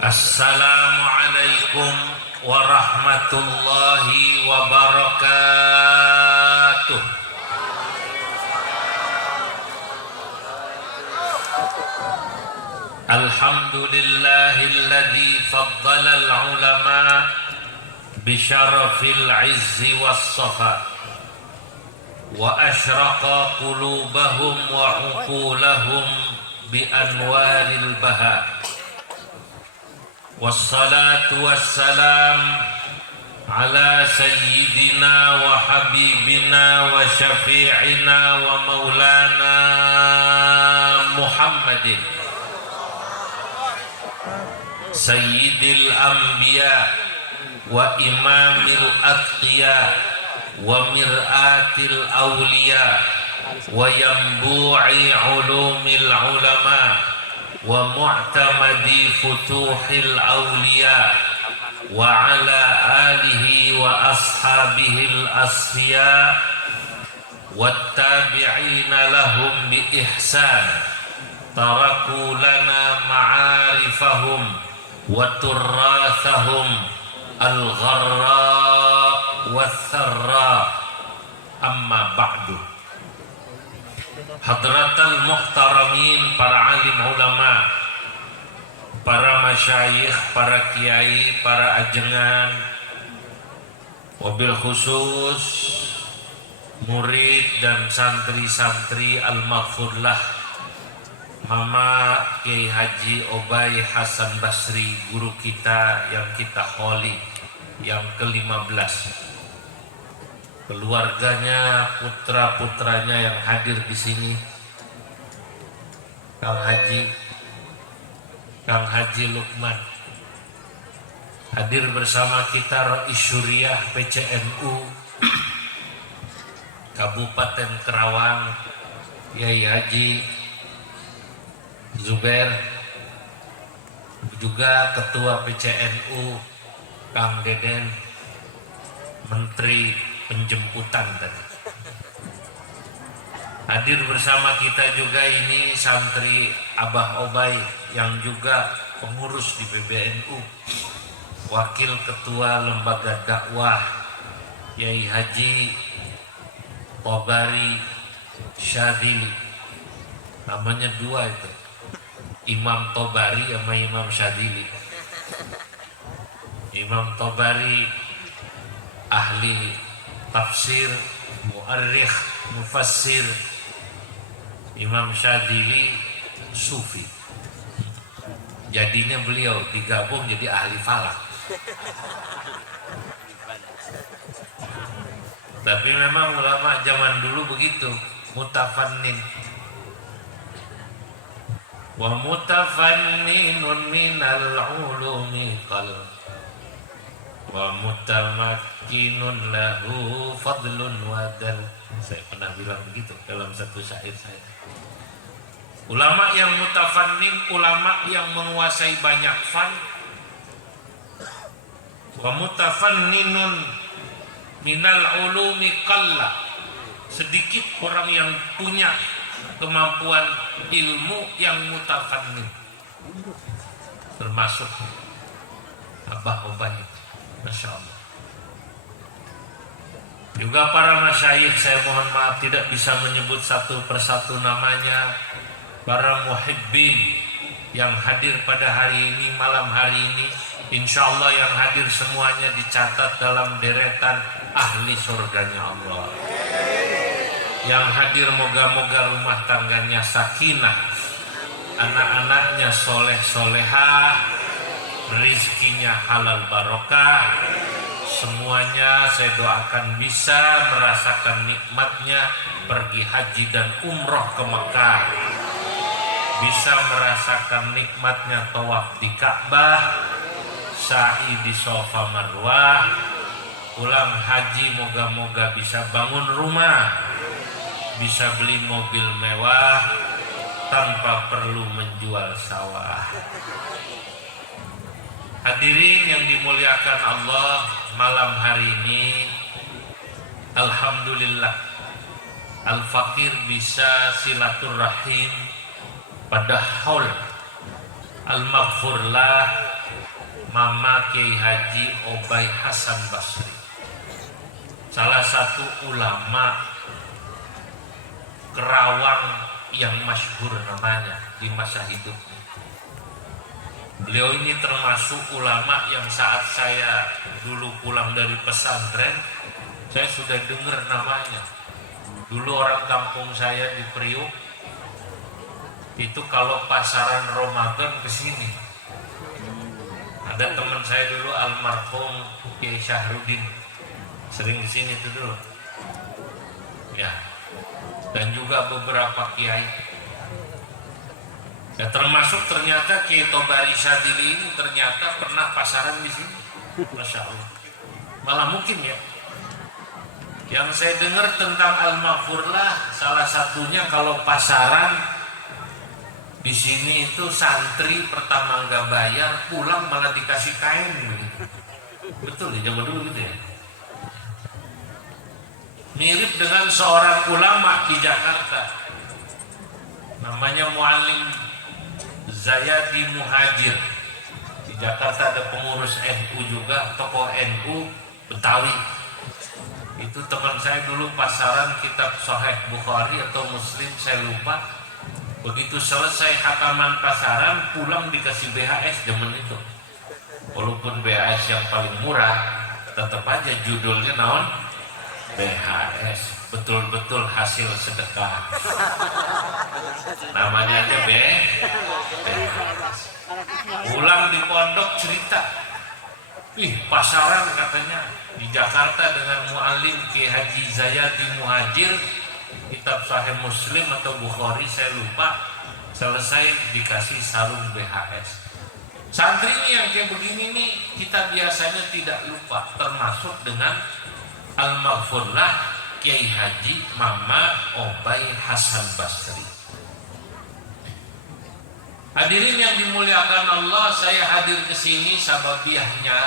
Assalamualaikum warahmatullahi wabarakatuh. Alhamdulillahilladzi faddala al-ulama bisyarafil izzi was-safa wa asyraqa qulubahum wa uqulahum bi anwaril baha. Wassalatu wassalam ala sayyidina wa habibina wa syafi'ina wa maulana Muhammadin sayyidil anbiya wa imamil atqiya wa mir'atil awliya wa yambu'i ulumil ulama wa mu'tamadi futuhil awliya wa ala alihi wa ashabihil asfiya wattabi'ina lahum bi ihsan taraku lana ma'arifahum wa turrathahum al-gharra wa tharra amma ba'du. Hadratal muhtaramin, para alim ulama, para masyayikh, para kiai, para ajengan, wabil khusus murid dan santri-santri al-maghfurlah Mama Kiai Haji Obay Hasan Basri, guru kita yang kita kholi yang ke-15, keluarganya, putra-putranya yang hadir di sini, Kang Haji Lukman, hadir bersama kita Rais Syuriah PCNU Kabupaten Kerawang, Kiai Haji Zubair, juga Ketua PCNU Kang Deden, Menteri Penjemputan tadi. Hadir bersama kita juga ini santri Abah Obay yang juga pengurus di PBNU, Wakil Ketua Lembaga Dakwah Kiai Haji Tobari Syadili, namanya dua itu, Imam Tobari sama Imam Syadili. Imam Tobari ahli tafsir, mu'arrikh, mufassir. Imam Syadili sufi. Jadinya beliau digabung jadi ahli falak. Tapi memang ulama zaman dulu begitu, mutafannin. Wa mutafanninun minal ulumi qal wa mutamakkinun lahu fadlun wadal. Saya pernah bilang begitu dalam satu syair saya. Ulama yang mutafannin, ulama yang menguasai banyak fan. Wa mutafanninun minal ulumi qalla, sedikit orang yang punya kemampuan ilmu yang mutafannin, termasuk Abah Obay. Masya Allah. Juga para masyayikh, saya mohon maaf tidak bisa menyebut satu persatu namanya. Para muhibbin yang hadir pada hari ini, malam hari ini, insya Allah yang hadir semuanya dicatat dalam deretan ahli surganya Allah. Yang hadir moga-moga rumah tangganya sakinah, anak-anaknya soleh-solehah, rizkinya halal barokah. Semuanya saya doakan bisa merasakan nikmatnya pergi haji dan umroh ke Mekah, bisa merasakan nikmatnya tawaf di Ka'bah, sa'i di Safa Marwah, pulang haji moga-moga bisa bangun rumah, bisa beli mobil mewah tanpa perlu menjual sawah. Hadirin yang dimuliakan Allah, malam hari ini alhamdulillah Al-Fakir bisa silaturahim pada haul Al-Maghfurlah Mama Kiai Haji Obay Hasan Basri, salah satu ulama Kerawang yang masyhur namanya di masa hidupnya. Beliau ini termasuk ulama yang saat saya dulu pulang dari pesantren, saya sudah dengar namanya. Dulu orang kampung saya di Priuk, itu kalau pasaran Ramadan ke sini. Ada teman saya dulu almarhum Kiai Syahrudin, sering di sini tuh dulu. Ya. Dan juga beberapa kiai. Ya, termasuk ternyata Kiai Tobari Syadili ini ternyata pernah pasaran di sini. Masya Allah. Malah mungkin ya. Yang saya dengar tentang Al-Maghfurlah, salah satunya kalau pasaran di sini itu santri pertama nggak bayar, pulang malah dikasih kain. Betul ya, zaman dulu gitu ya. Mirip dengan seorang ulama di Jakarta, namanya Muallim Zayadi Muhajir. Di Jakarta ada pengurus NU juga, tokoh NU Betawi. Itu teman saya dulu pasaran kitab Sahih Bukhari atau Muslim, saya lupa. Begitu selesai hataman pasaran, pulang dikasih BHS zaman itu. Walaupun BHS yang paling murah, tetap aja judulnya naon? BHS, betul-betul hasil sedekah. Namanya aja BHS. Pulang di pondok cerita, pasaran katanya di Jakarta dengan Muallim Kiai Haji Zayadi Muhajir, kitab Sahih Muslim atau Bukhari saya lupa, selesai dikasih sarung BHS. Santri ini yang kayak begini nih kita biasanya tidak lupa, termasuk dengan Al-Maghfurlah Kiai Haji Mama Obay Hasan Basri. Hadirin yang dimuliakan Allah, saya hadir ke sini sababiahnya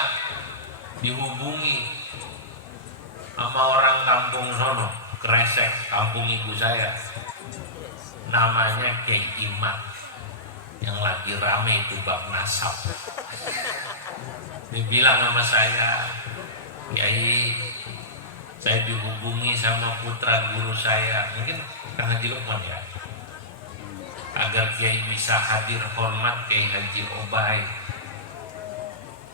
dihubungi sama orang kampung sono, Kresek, kampung ibu saya. Namanya Kiai Imat, yang lagi rame itu bab nasab. Dia bilang sama saya, Kiai, saya dihubungi sama putra guru saya, mungkin Kang Haji Lukman ya, agar Kiai bisa hadir hormat Kiai Haji Obay.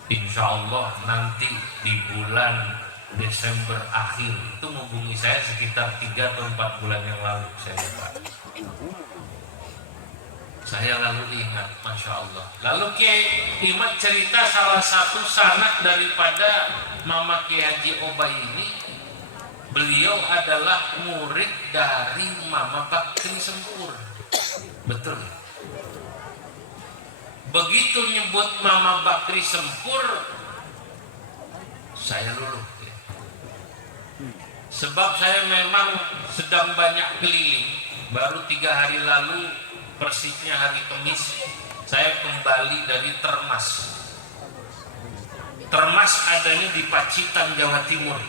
Insya Allah nanti di bulan Desember akhir. Itu menghubungi saya sekitar 3 atau 4 bulan yang lalu, saya lupa. Saya lalu ingat, Masya Allah. Lalu Kiai Imat cerita salah satu sanak daripada Mama Kiai Haji Obay ini, beliau adalah murid dari Mama Bakri Sempur. Betul. Begitu nyebut Mama Bakri Sempur, saya luluh. Sebab saya memang sedang banyak keliling. Baru 3 hari lalu, persisnya hari Kamis, saya kembali dari Termas. Termas adanya di Pacitan, Jawa Timur.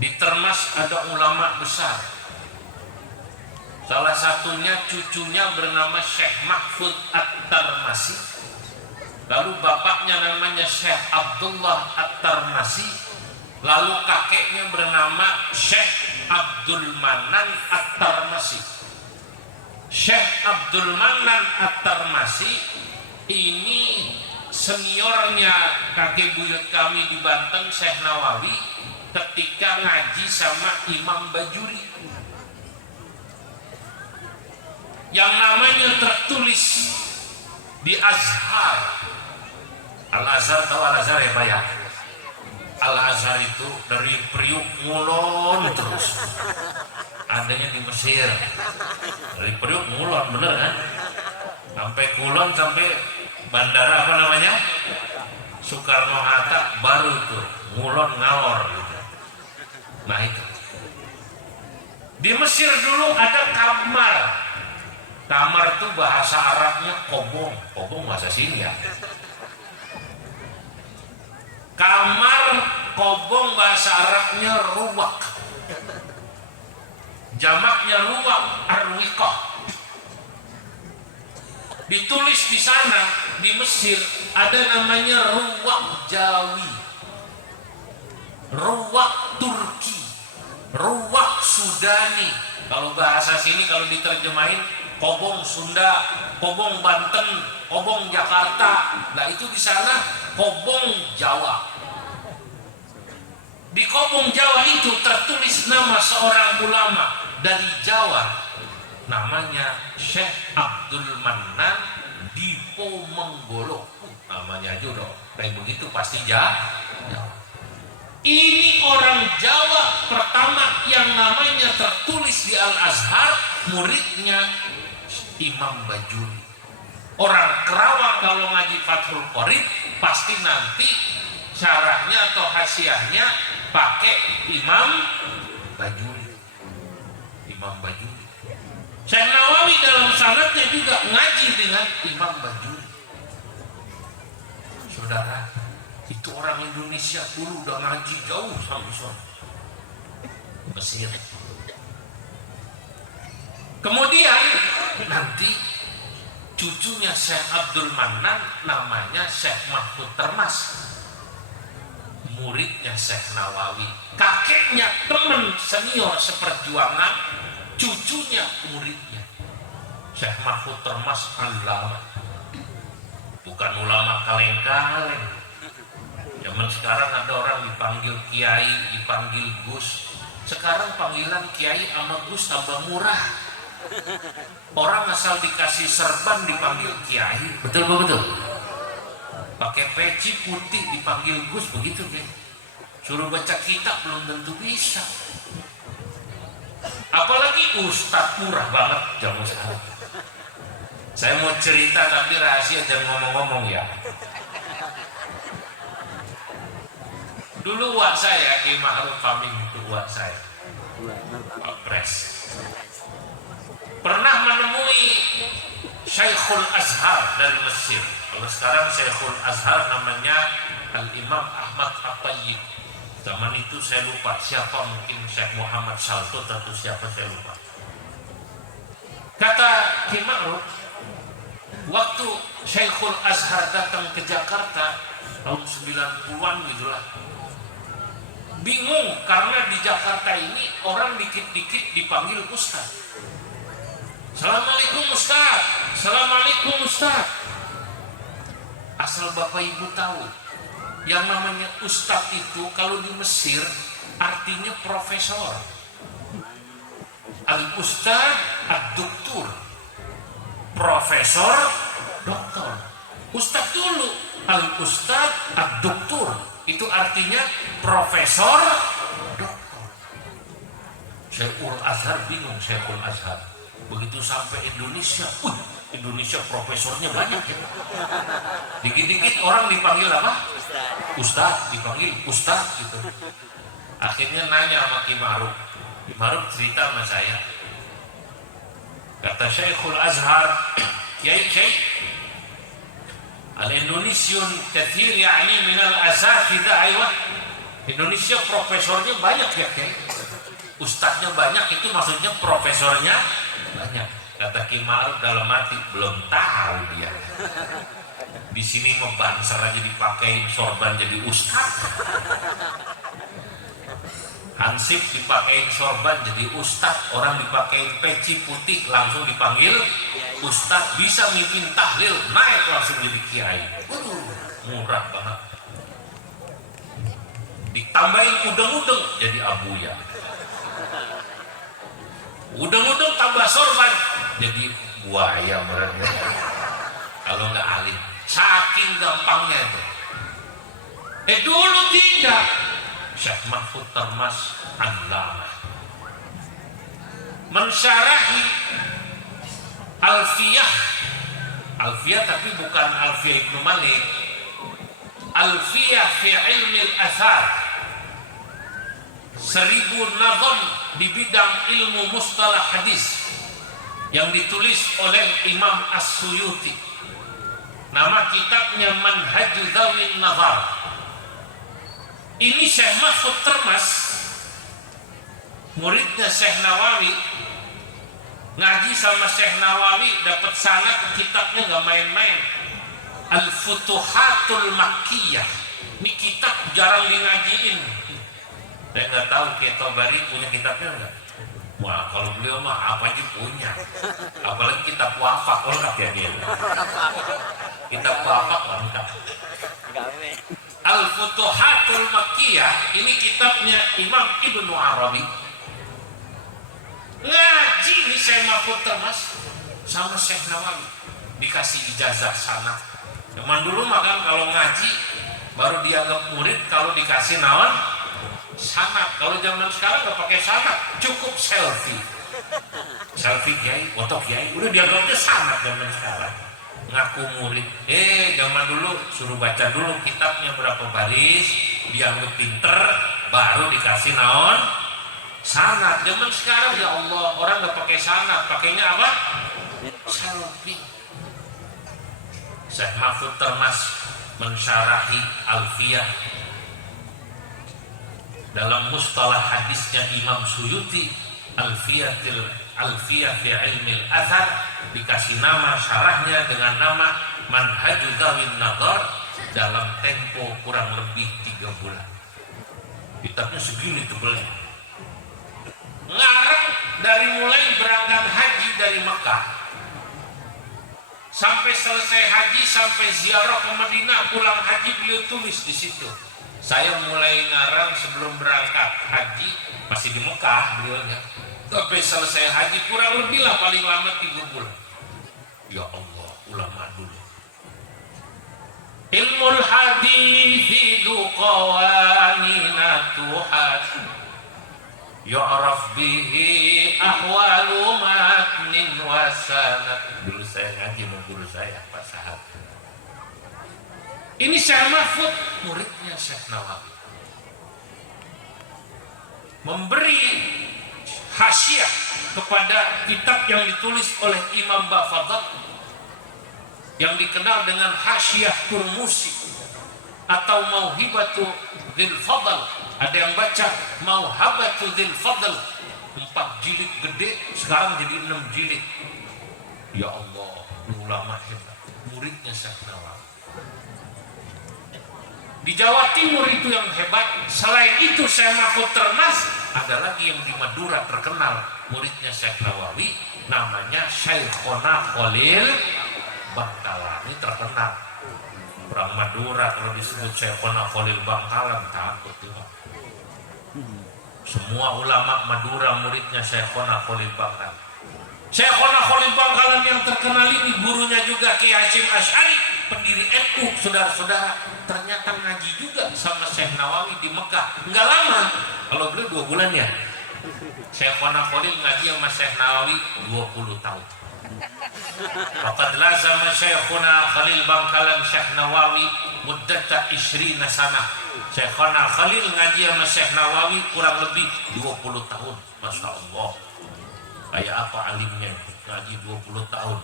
Di Termas ada ulama besar. Salah satunya cucunya bernama Syekh Mahfud At-Tarmasi. Lalu bapaknya namanya Syekh Abdullah At-Tarmasi. Lalu kakeknya bernama Syekh Abdul Manan At-Tarmasi. Syekh Abdul Manan At-Tarmasi ini seniornya kakek buyut kami di Banten, Syekh Nawawi, ketika ngaji sama Imam Bajuri. Yang namanya tertulis di Azhar. Al-Azhar, tahu Al-Azhar ya Pak ya? Al-Azhar itu dari Priuk ngulon terus. Adanya di Mesir. Dari Priuk ngulon, bener kan? Sampai Kulon, sampai bandara apa namanya? Soekarno-Hatta, baru tuh ngulon ngalor gitu. Nah itu. Di Mesir dulu ada kamar. Kamar itu bahasa Arabnya kobong. Kobong bahasa sini ya. Kamar kobong bahasa Arabnya ruwak. Jamaknya ruwak, arwiqah. Ditulis di sana di Mesir ada namanya ruwak Jawi, ruwak Turki, ruwak Sudani. Kalau bahasa sini kalau diterjemahin kobong Sunda, kobong Banten, kobong Jakarta. Nah itu di sana kobong Jawa. Di kobong Jawa itu tertulis nama seorang ulama dari Jawa, namanya Syekh Abdul Mannan Dipo Menggolo. Namanya aja udah kayak begitu pasti Jawa. Ini orang Jawa pertama yang namanya tertulis di Al-Azhar, muridnya Imam Bajuri. Orang Kerawang kalau ngaji Fathul Qorib pasti nanti syarahnya atau hasiahnya pakai Imam Bajuri. Imam Bajuri. Syekh Nawawi dalam sanadnya juga ngaji dengan Imam Bajuri. Saudara, itu orang Indonesia dulu udah ngaji jauh sampai sana Mesir. Kemudian nanti cucunya Syekh Abdul Mannan namanya Syekh Mahfud Termas, muridnya Syekh Nawawi. Kakeknya teman senior seperjuangan, cucunya muridnya Syekh Mahfud Termas ulama. Bukan ulama kaleng-kaleng. Zaman sekarang ada orang dipanggil kiai, dipanggil gus. Sekarang panggilan kiai sama gus tambah murah. Orang asal dikasih serban dipanggil kiai, betul betul. Pakai peci putih dipanggil gus, begitu deh. Suruh baca kitab belum tentu bisa. Apalagi ustadz, murah banget zaman sekarang. Saya mau cerita tapi rahasia, jangan ngomong-ngomong ya. Dulu uak saya, Ki Ma'ruf Amin itu uak saya, Pak Pres, pernah menemui Syekhul Azhar dari Mesir. Kalau sekarang Syekhul Azhar namanya Al-Imam Ahmad At-Tayyib. Zaman itu saya lupa siapa, mungkin Syekh Muhammad Salto atau siapa, saya lupa. Kata Ki Ma'ruf, waktu Syekhul Azhar datang ke Jakarta tahun 90-an gitulah, bingung karena di Jakarta ini orang dikit-dikit dipanggil Ustaz. Assalamualaikum Ustaz, Assalamualaikum Ustaz. Asal Bapak Ibu tahu, yang namanya Ustaz itu kalau di Mesir artinya profesor. Al-Ustaz ad-Doktor, profesor, doktor. Ustaz dulu, Al-Ustaz ad-Doktor, itu artinya profesor, doktor. Syekhul Azhar bingung, Syekhul Azhar. Begitu sampai Indonesia, Indonesia profesornya banyak ya. Dikit-dikit orang dipanggil apa? Ustaz, dipanggil Ustaz gitu. Akhirnya nanya sama Ki Ma'ruf. Ki Ma'ruf cerita sama saya. Kata Syekhul Azhar, Kiai, Al-Indonesian kathir ya'ni minal asatidzah, aywa. Indonesia profesornya banyak ya, Kiai. Ustadznya banyak, itu maksudnya profesornya banyak. Kata Ki Ma'ruf dalam hati, belum tahu dia. Di sini ngebanser aja dipakai sorban jadi ustadz. Hansip dipakein sorban jadi ustadz, orang dipakein peci putih langsung dipanggil ustadz, bisa mimpin tahlil naik langsung jadi kiai. Murah banget. Ditambahin udeng-udeng jadi abuya. Udeng-udeng tambah sorban jadi buaya mereka. Kalau nggak alim, saking gampangnya itu. Dulu tidak. Syekh Mahfud Termas Al-Lama mensyarahi Alfiyah tapi bukan Alfiyah Ibnu Malik, Alfiyah fi ilmi al-athar, 1000 nazam di bidang ilmu mustalah hadis yang ditulis oleh Imam As-Suyuti. Nama kitabnya Manhaju Dzawin Nazar. Ini Syekh Mahfud Termas, muridnya Syekh Nawawi, Ngaji sama Syekh Nawawi dapat sanad, kitabnya nggak main-main. Al-Futuhatul Makkiyah. Ini kitab jarang di ngajiin. Saya nggak tahu Ketobari punya kitabnya enggak. Wah, kalau beliau mah apa aja punya. Apalagi kitab wafak lengkap ya dia. Kitab wafak lengkap. Al-Futuhatul Makkiyah ini kitabnya Imam Ibnu Arabi. Ngaji nih saya Mahfud Termas sama Syekh Nawawi, dikasih ijazah sana. Zaman dulu mah kan kalau ngaji baru dianggap murid kalau dikasih naon sanad. Kalau zaman sekarang nggak pakai sanad, cukup selfie kiai, foto kiai, udah dianggapnya sanad zaman sekarang. Ngaku murid. Zaman dulu suruh baca dulu kitabnya berapa baris, dianggap pinter, baru dikasih naon sanad. Zaman sekarang ya Allah, orang nggak pakai sanad, pakainya apa? Selfie. Syekh Mahfud Termas mensyarahi Alfiyah dalam mustalah hadisnya Imam Suyuti, Alfiyah fi ilmil athar, dikasih nama syarahnya dengan nama Manhaju Dzawin Nadhar dalam tempo kurang lebih 3 bulan. Kitabnya segini tebelnya. Ngarang dari mulai berangkat haji dari Mekah sampai selesai haji, sampai ziarah ke Madinah, pulang haji, beliau tulis di situ. Saya mulai ngarang sebelum berangkat haji, masih di Mekah beliaunya. Sampai selesai haji kurang lebih lah paling lama 3 bulan. Ya Allah, ulama dulu. Ilmul hadithi du qawaninatuhat yu'raf bihi ahwalu matnin wasanat. Dulu saya ngaji sama guru saya, Pak Sahab. Ini Syekh Mahfud, muridnya Syekh Nawawi, memberi hasyiah kepada kitab yang ditulis oleh Imam Bafadhal yang dikenal dengan Hasyiah Turmusi atau Mauhibatu Dzil Fadl. Ada yang baca Mauhabatu Dzil Fadl, 4 jilid gede, sekarang jadi 6 jilid. Ya Allah, ulama hebat, muridnya Syekh Nawawi. Di Jawa Timur itu yang hebat. Selain itu Syekh Mahfud Termas, ada lagi yang di Madura terkenal, muridnya Syekh Nawawi, namanya Syekhona Khalil Bangkalan. Ini terkenal. Orang Madura kalau disebut Syekhona Khalil Bangkalan takut juga. Semua ulama Madura muridnya Syekhona Khalil Bangkalan. Syekhona Khalil Bangkalan yang terkenal ini gurunya juga Ki Hasyim Asy'ari, pendiri NU. Saudara-saudara, ternyata ngaji juga sama Syekh Nawawi di Mekah. Enggak lama, kalau beliau 2 bulan ya. Syekhona Khalil ngaji sama Syekh Nawawi 20 tahun. Faqad lazama Syekhona Khalil Bangkalan Syekh Nawawi muddata 20 sanah. Syekhona Khalil ngaji sama Syekh Nawawi kurang lebih 20 tahun. Masya Allah. Kayak apa alimnya, ngaji 20 tahun.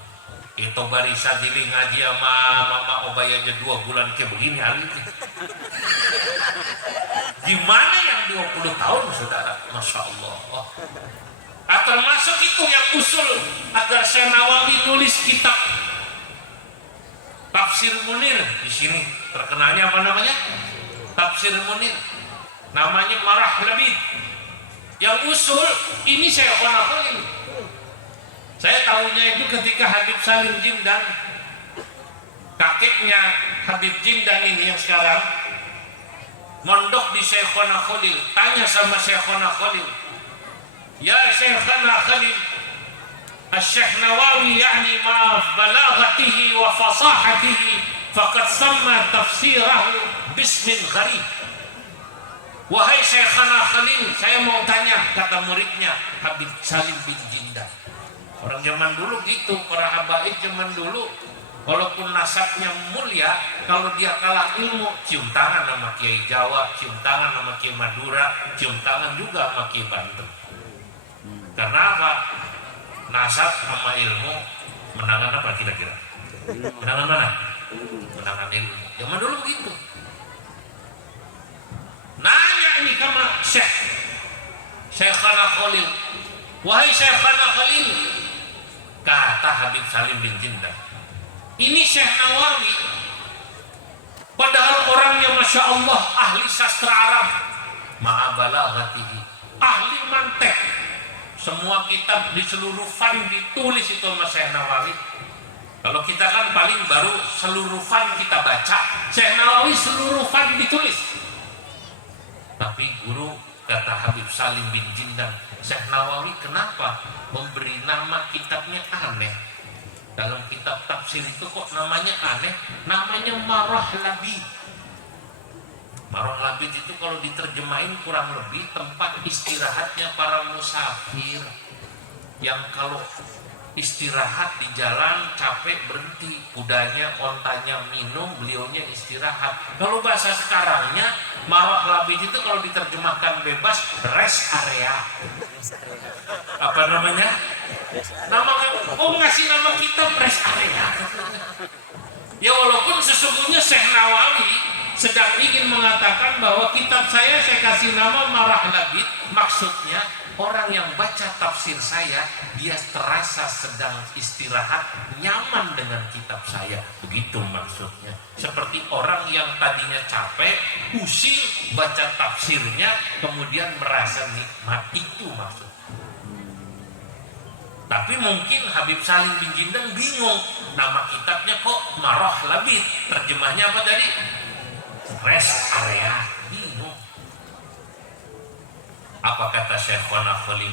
Itu Bari Sadili ngaji sama Mama Obay aja 2 bulan kayak begini alimnya. Gimana yang 20 tahun saudara? Masya Allah. Termasuk itu yang usul agar Syekh Nawawi nulis kitab Tafsir Munir. Di sini terkenalnya apa namanya? Tafsir Munir. Namanya Marah Labid. Yang usul ini Syekhona Khalil. Saya tahunya itu ketika Habib Salim Jimdan, kakeknya Habib Jimdan ini yang sekarang mondok di Syekhona Khalil. Tanya sama Syekhona Khalil, ya Syekhona Khalil, Syekh Nawawi yani ma balaghatihi wa fasahatihi faqad samma tafsirahu bismin gharib. Wahai Syekhona Khalil, saya mau tanya, kata muridnya Habib Salim bin Jimdan. Orang zaman dulu gitu, para habaib zaman dulu, walaupun nasabnya mulia, kalau dia kalah ilmu, cium tangan sama Kiai Jawa, cium tangan sama Kiai Madura, cium tangan juga sama Kiai Banten. Karena apa? Nasab sama ilmu menangan apa kira-kira? Menangan mana? Menangan ilmu. Zaman dulu begitu. Nanya ini sama Syekhona Khalil, wahai Syekhona Khalil, kata Habib Salim bin Jindan. Ini Syekh Nawawi, padahal orangnya Masya Allah ahli sastra Arab, ma'abalaghatihi, ahli mantek. Semua kitab di seluruh fan ditulis itu sama Syekh Nawawi. Kalau kita kan paling baru seluruh fan kita baca, Syekh Nawawi seluruh fan ditulis. Tapi guru kata Habib Salim bin Jindan, Syekh Nawawi kenapa memberi nama kitabnya aneh? Dalam kitab tafsir itu kok namanya aneh? Namanya Marah Labid. Marah Labid itu kalau diterjemahin kurang lebih tempat istirahatnya para musafir, yang kalau istirahat di jalan capek berhenti, kudanya, ontanya minum, beliaunya istirahat. Kalau bahasa sekarangnya Marah Labid itu kalau diterjemahkan bebas rest area. Apa namanya? Nama ngasih nama kitab rest area. Ya walaupun sesungguhnya Syekh Nawawi sedang ingin mengatakan bahwa kitab saya kasih nama Marah Labid, maksudnya orang yang baca tafsir saya dia terasa sedang istirahat, nyaman dengan kitab saya, begitu maksudnya. Seperti orang yang tadinya capek, pusing baca tafsirnya, kemudian merasa nikmat, itu maksudnya. Tapi mungkin Habib Salim bin Jindan bingung, nama kitabnya kok Marah Labid, terjemahnya apa tadi? Rest area, bingung. Apa kata Syekhona Khalil,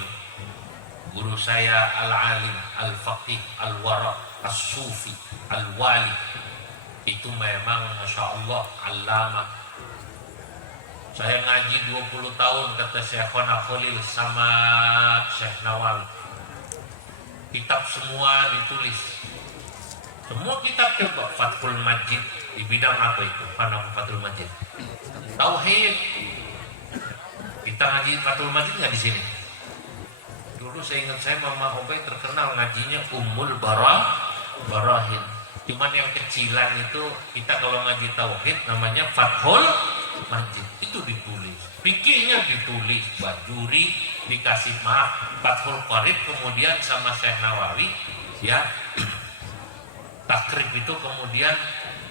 guru saya al-alim, al-faqih, al-wara, as-sufi, al-wali, itu memang Masya Allah allamah. Saya ngaji 20 tahun kata Syekhona Khalil sama Syekh Nawawi. Kitab semua ditulis, semua kitab coba. Fathul Majid di bidang apa itu? Mana Fathul Majid? Tauhid. Kita ngaji Fathul Majid nggak di sini? Dulu saya ingat saya Mama Obey terkenal ngajinya Ummul Barahin. Cuman yang kecilan itu kita kalau ngaji tauhid namanya Fathul Majid, itu ditulis. Fikihnya ditulis, Bajuri dikasih Fathul Qorib, kemudian sama Syekh Nawawi ya takrib itu kemudian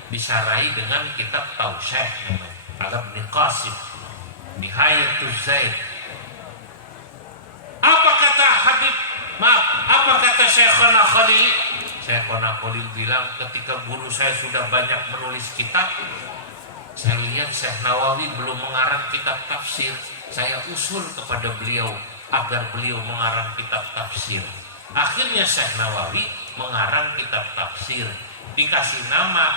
disarai dengan kitab Tausyih Al Ibn Qasim Nihayatul Zaid. Apa kata apa kata Syekhona Khalil? Syekhona Khalil bilang, ketika guru saya sudah banyak menulis kitab, saya lihat Syekh Nawawi belum mengarang kitab tafsir. Saya usul kepada beliau agar beliau mengarang kitab tafsir. Akhirnya Syekh Nawawi mengarang kitab tafsir. Dikasih nama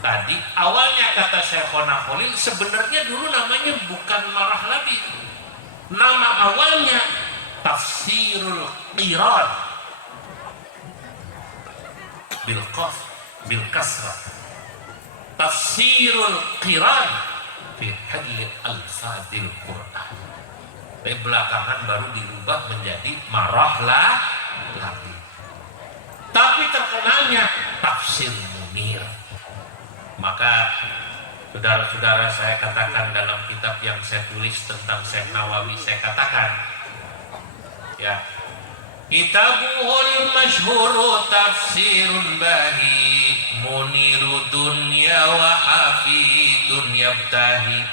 tadi, awalnya kata Syekhona Khalil sebenarnya dulu namanya bukan Marah Labid. Nama awalnya Tafsirul Qiran bil kasrah. Tafsirul Qiran fi hadli al-fadil Quran. Tapi belakangan baru dirubah menjadi Marah Labid. Tapi terkenalnya Tafsir Munir. Maka saudara-saudara, saya katakan dalam kitab yang saya tulis tentang Syekh Nawawi, saya katakan ya, Kitabuhul masyhuru tafsirun bahi muniru dunya wa hafidun yabtahi.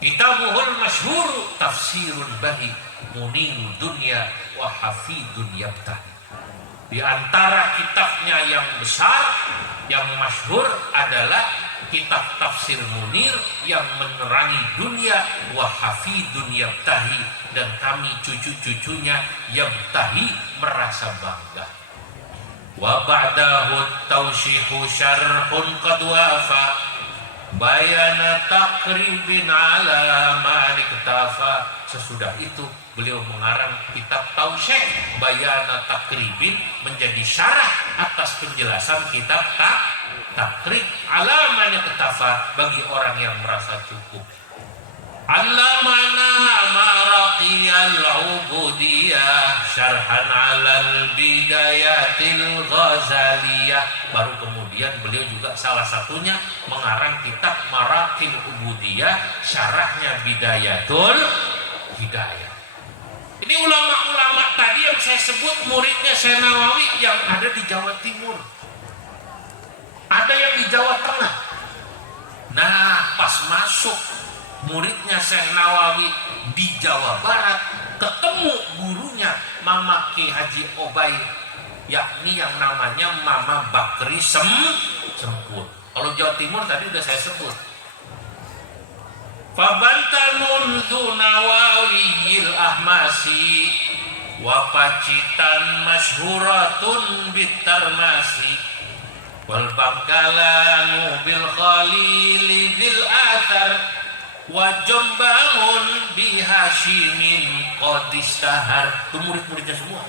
Kitabuhul masyhuru tafsirun bahi muniru dunya wa hafidun yabtahi. Di antara kitabnya yang besar, yang masyhur adalah kitab Tafsir Munir yang menerangi dunia, wa hafidun yabtahi, dan kami cucu-cucunya yabtahi merasa bangga. Wa ba'dahu tawshihu syarhun qad wafa bayana takribin ala man iktafa. Sesudah itu beliau mengarang kitab Tausyih Bayana Takribin, menjadi syarah atas penjelasan kitab Takrib ala man iktafa, bagi orang yang merasa cukup. Allamana maraqiyal ubudiyah syarhan alal bidayatil ghazaliyah. Baru kemudian beliau juga salah satunya mengarang kitab Maraqil Ubudiyah, syarahnya Bidayatul Hidayah. Ini ulama-ulama tadi yang saya sebut muridnya Syekh Nawawi yang ada di Jawa Timur. Ada yang di Jawa Tengah. Nah, pas masuk muridnya Syekh Nawawi di Jawa Barat, ketemu gurunya Mama Ki Haji Obay, yakni yang namanya Mama Bakri Semput. Kalau Jawa Timur tadi udah saya sebut. Fabantanun dzu Nawawiyil Ahmasi wa pacitan masyhuratun bitarmasi wal bangkalanu bil khalili dzil athar wa jambangun bi hasyimin qadistahar. Itu murid-muridnya semua.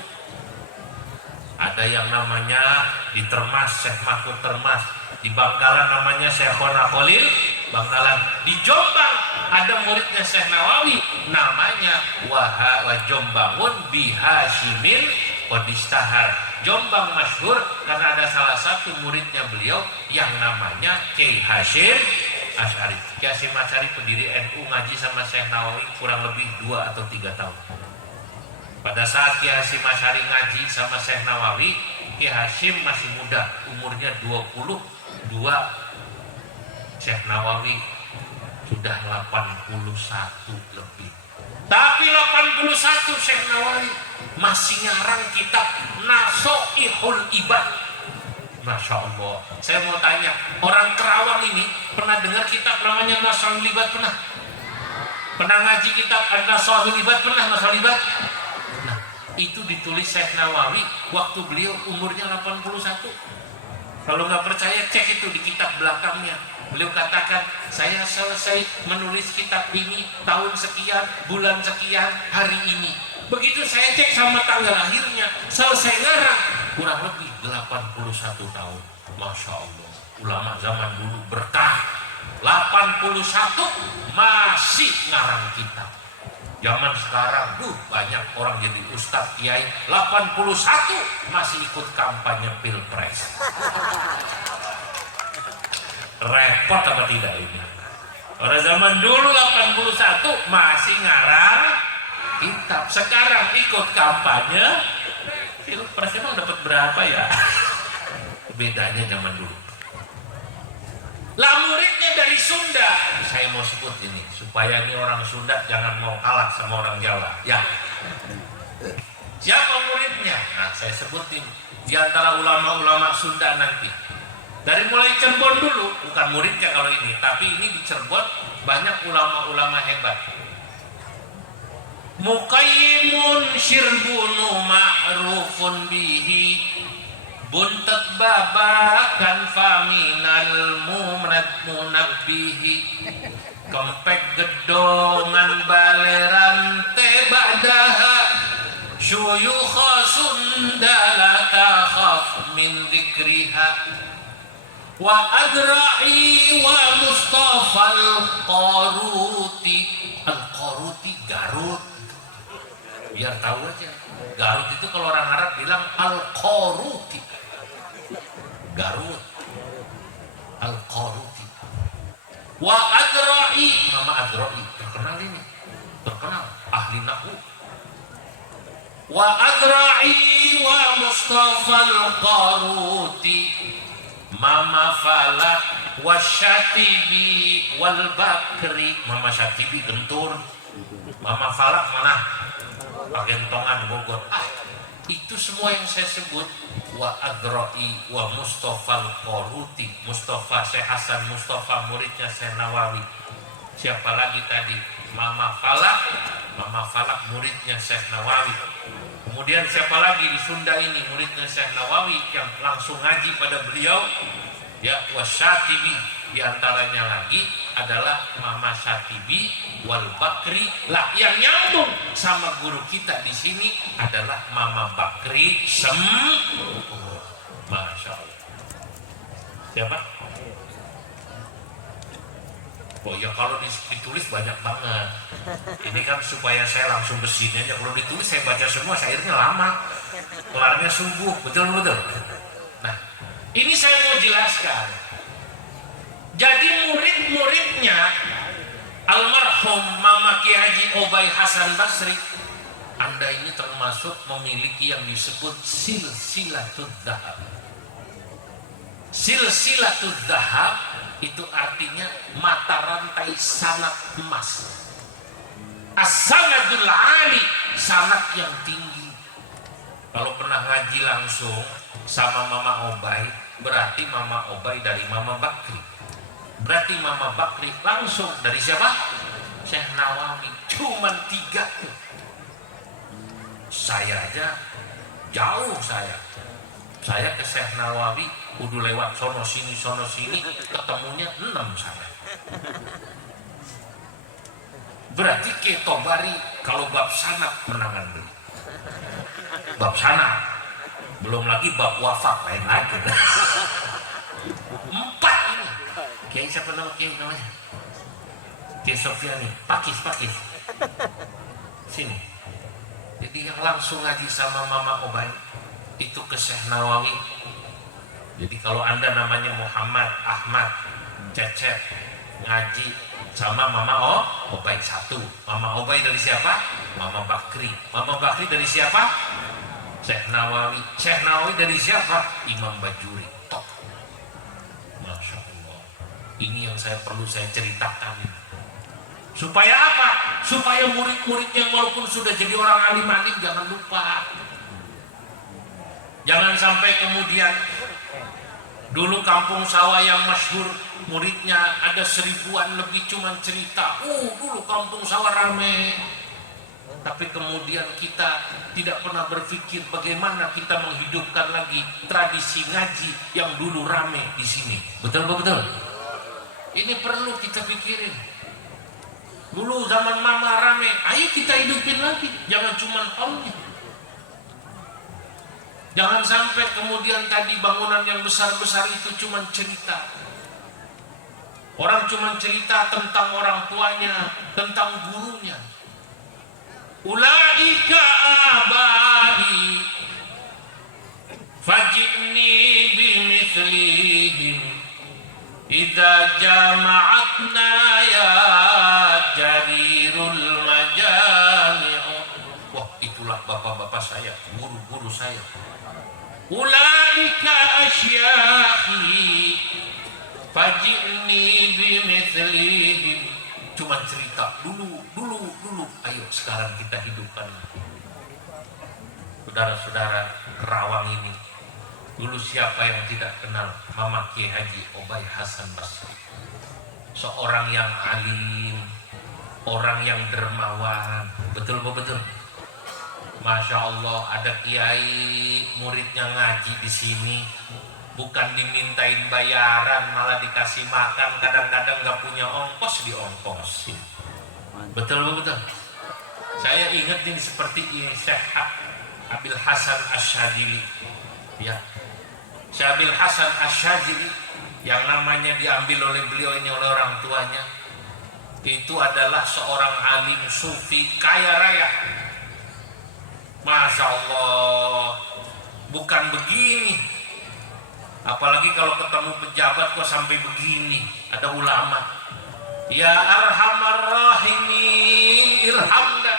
Ada yang namanya di Termas Syekh Mahfud Termas, di Bangkalan namanya Syekhona Khalil Bangkalan, di Jombang ada muridnya Syekh Nawawi namanya wa Jombangun bi Hasyimin qadistahar. Jombang masyhur karena ada salah satu muridnya beliau yang namanya Kiai Hasyim Asy'ari. Kiai Hasyim Asy'ari pendiri NU, ngaji sama Syekh Nawawi kurang lebih 2 atau 3 tahun. Pada saat Kiai Hasyim Asy'ari ngaji sama Syekh Nawawi, Kiai Hasyim masih muda, umurnya 22, Syekh Nawawi sudah 81 lebih. Tapi 81 Syekh Nawawi masih ngarang kitab Nasoihul Ibad. Masya Allah. Saya mau tanya, orang Kerawang ini pernah dengar kitab namanya Nasoihul Ibad? Pernah? Pernah ngaji kitab Nasoihul Ibad? Pernah Nasoihul Ibad? Nah, itu ditulis Syekh Nawawi waktu beliau umurnya 81. Kalau nggak percaya, cek itu di kitab belakangnya. Beliau katakan, saya selesai menulis kitab ini tahun sekian, bulan sekian, hari ini. Begitu saya cek sama tanggal lahirnya, selesai ngarang, kurang lebih 81 tahun. Masya Allah, ulama zaman dulu berkah. 81 masih ngarang kitab. Zaman sekarang, banyak orang jadi ustadz, kiai, 81 masih ikut kampanye pilpres. Repot apa tidak ini? Orang zaman dulu 81 masih ngarang kitab. Sekarang ikut kampanye pilpres. Emang dapat berapa ya? Bedanya zaman dulu. Lah muridnya dari Sunda. Saya mau sebut ini supaya ini orang Sunda jangan mau kalah sama orang Jawa. Ya. Siapa muridnya? Nah, saya sebutin di antara ulama-ulama Sunda nanti. Dari mulai Cirebon dulu, bukan muridnya kalau ini, tapi ini di Cirebon banyak ulama-ulama hebat. Muqayyimun Syirbunu ma'rufun bihi buntat babakan faminal munabbihi kempek gedongan baleran tebadaha syuyukha Sunda la takhaf min dzikriha wa adra'i wa Mustafa al-Qaruti. Al-Qaruti Garut, biar tahu aja. Garut itu kalau orang Arab bilang Al-Qaruti. Garut Al-Qaruti. Wa Adra'i, Mama Adra'i terkenal ini, terkenal ahli nahwu. Wa Adra'i wa Mustafa al-Qaruti, Mama Falak wa Syatibi wal Bakri. Mama Syatibi Gentur, Mama Falak mana? Pagentongan Bogor. Itu semua yang saya sebut. Wa Adra'i wa Mustafa al-Qaruti. Mustafa Syekh Hasan Mustafa muridnya Syekh Nawawi. Siapa lagi tadi? Mama Falak. Mama Falak muridnya Syekh Nawawi. Kemudian siapa lagi di Sunda ini muridnya Syekh Nawawi yang langsung ngaji pada beliau? Ya, Wasyatibi. Di antaranya lagi adalah Mama Syatibi wal Bakri. Lah yang nyambung sama guru kita di sini adalah Mama Bakri Sempur. Masya Allah. Siapa? Oh ya, kalau ditulis banyak banget. Ini kan supaya saya langsung ke sini aja. Kalau ditulis saya baca semua, syairnya lama. Kelarnya subuh, betul-betul. Nah, ini saya mau jelaskan. Jadi murid-muridnya almarhum Mama Ki Haji Obay Hasan Basri Anda ini termasuk memiliki yang disebut silsilatul dzahab. Silsilatul dzahab itu artinya mata rantai sanad emas. As-sanadul ali, sanad yang tinggi. Kalau pernah ngaji langsung sama Mama Obay, berarti Mama Obay dari Mama Bakri. Berarti Mama Bakri langsung dari siapa? Syekh Nawawi. Cuman 3 tuh. Saya aja jauh saya ke Syekh Nawawi kudu lewat sono sini ketemunya 6 saya. Berarti ketobari kalau bab sanad menangan dulu. Bab sanad belum lagi bab wafat lain lagi. 4 ini. Kiai siapa namanya? Kiai Sofiani, Pakis. Sini. Jadi yang langsung ngaji sama Mama Obay itu ke Syekh Nawawi. Jadi kalau Anda namanya Muhammad, Ahmad, Cecep, ngaji sama Mama Obay 1. Mama Obay dari siapa? Mama Bakri. Mama Bakri dari siapa? Syekh Nawawi. Syekh Nawawi dari siapa? Imam Bajuri. Top. Masya Allah. Ini yang perlu saya ceritakan. Supaya apa? Supaya murid-murid yang walaupun sudah jadi orang alim-alim jangan lupa. Jangan sampai kemudian dulu kampung sawah yang masyhur muridnya ada 1000-an lebih cuman cerita. Dulu kampung sawah rame. Tapi kemudian kita tidak pernah berpikir bagaimana kita menghidupkan lagi tradisi ngaji yang dulu rame di sini. Betul? Ini perlu kita pikirin. Dulu zaman Mama rame, ayo kita hidupin lagi. Jangan cuma tahunnya. Jangan sampai kemudian tadi bangunan yang besar-besar itu cuma cerita. Orang cuma cerita tentang orang tuanya, tentang gurunya. Ulaika abai faj'ni bimithlihim idza jama'atna ya jarirul majami'u. Wah, itulah bapak-bapak saya, guru-guru saya. Ulaika asyakhi faj'ni bimithlihim. Cuma cerita dulu. Ayo sekarang kita hidupkan. Saudara-saudara, Kerawang ini dulu siapa yang tidak kenal Mama Kiai Haji Obay Hasan Basri? Seorang yang alim, orang yang dermawan. Betul. Masya Allah, ada kiai muridnya ngaji di sini, bukan dimintain bayaran, malah dikasih makan. Kadang-kadang nggak punya ongkos, diongkosin. Betul. Saya ingat ini seperti ini Syekh Abil Hasan Asyadzili. Ya, Syekh Abil Hasan Asyadzili yang namanya diambil oleh beliau ini oleh orang tuanya. Itu adalah seorang alim sufi kaya raya. Masya Allah, bukan begini. Apalagi kalau ketemu pejabat kok sampai begini. Ada ulama. Ya arhamar rahimin irhamna.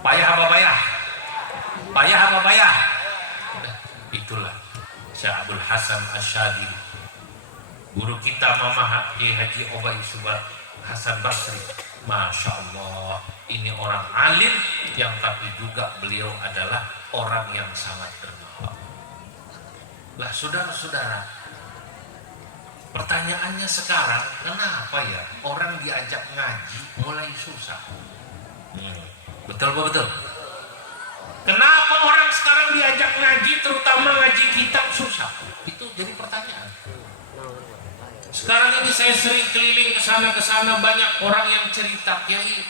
Payah apa payah? Itulah Syekh Abdul Hasan Asyadzili, guru kita Mama Kiai Haji Obay Hasan Basri. Masya Allah, ini orang alim yang tapi juga beliau adalah orang yang sangat dermawan. Lah saudara-saudara, pertanyaannya sekarang, kenapa ya orang diajak ngaji mulai susah? Betul. Kenapa orang sekarang diajak ngaji, terutama ngaji kitab, susah? Itu jadi pertanyaan. Sekarang ini saya sering keliling ke sana banyak orang yang cerita, Kiai.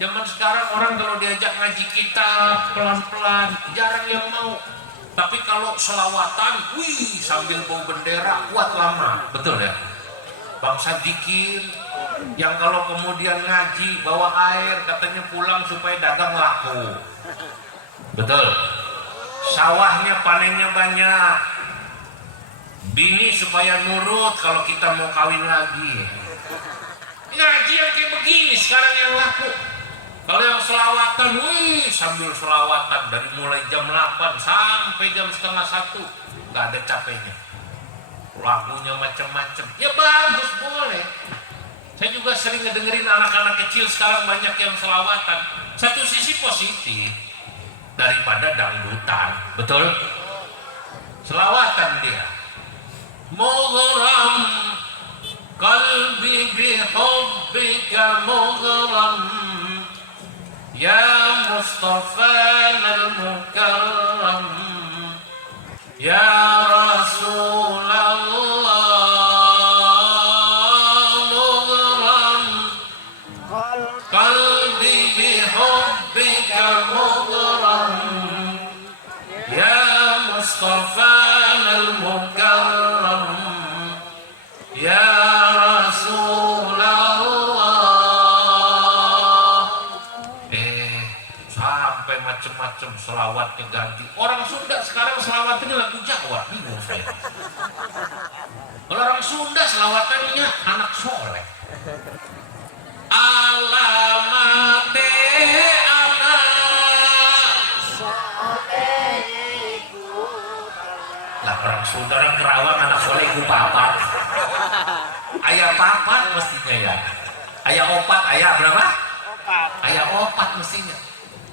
Zaman sekarang orang kalau diajak ngaji kitab pelan-pelan, jarang yang mau. Tapi kalau selawatan, sambil bawa bendera kuat lama. Betul ya? Bangsa dikir yang kalau kemudian ngaji bawa air katanya pulang supaya dagang laku. Betul. Sawahnya panennya banyak. Bini supaya nurut kalau kita mau kawin lagi. Ngaji yang kayak begini sekarang yang laku. Kalau yang selawatan, wih, sambil selawatan dari mulai jam 8 sampai jam setengah 1, nggak ada capeknya. Lagunya macam-macam, ya bagus, boleh. Saya juga sering ngedengerin anak-anak kecil sekarang banyak yang selawatan. Satu sisi positif daripada dangdutan, betul? Selawatan dia. Mughram qalbi bihubbika mughram ya Mustafa al-Mukarram ya Rasulullah mughram qalbi bihubbika mughram ya Mustafa al-Mukarram ya Rasulullah. Sampai macam-macam selawatnya ganti. Orang Sunda sekarang selawatnya lagu Jawa, bingung saya. Kalau orang Sunda selawatannya anak soleh. Alamate lah orang Sunda, orang Kerawang anak soleh ku papat. Ayah papat mestinya ya. Ayah opat, ayah berapa? Ayah opat mestinya.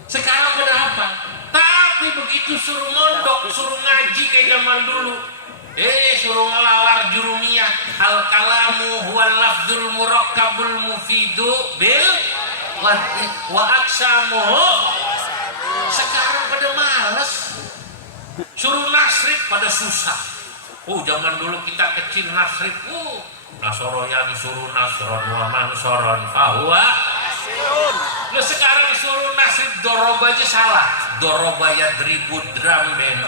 Sekarang berapa? Tapi begitu suruh mondok, suruh ngaji kayak zaman dulu, suruh ngelalar jurumiyah, al kalamu huwal lafdzul murakkabul mufidu bil wa aksamuhu. Sekarang pada males. Suruh nasrib pada susah. Zaman dulu kita kecil nasrib, nasoroyan suruh nasron wa mansoron fahuwa. Nah sekarang suruh nasib doroba aja salah. Doroba yadribu dramen.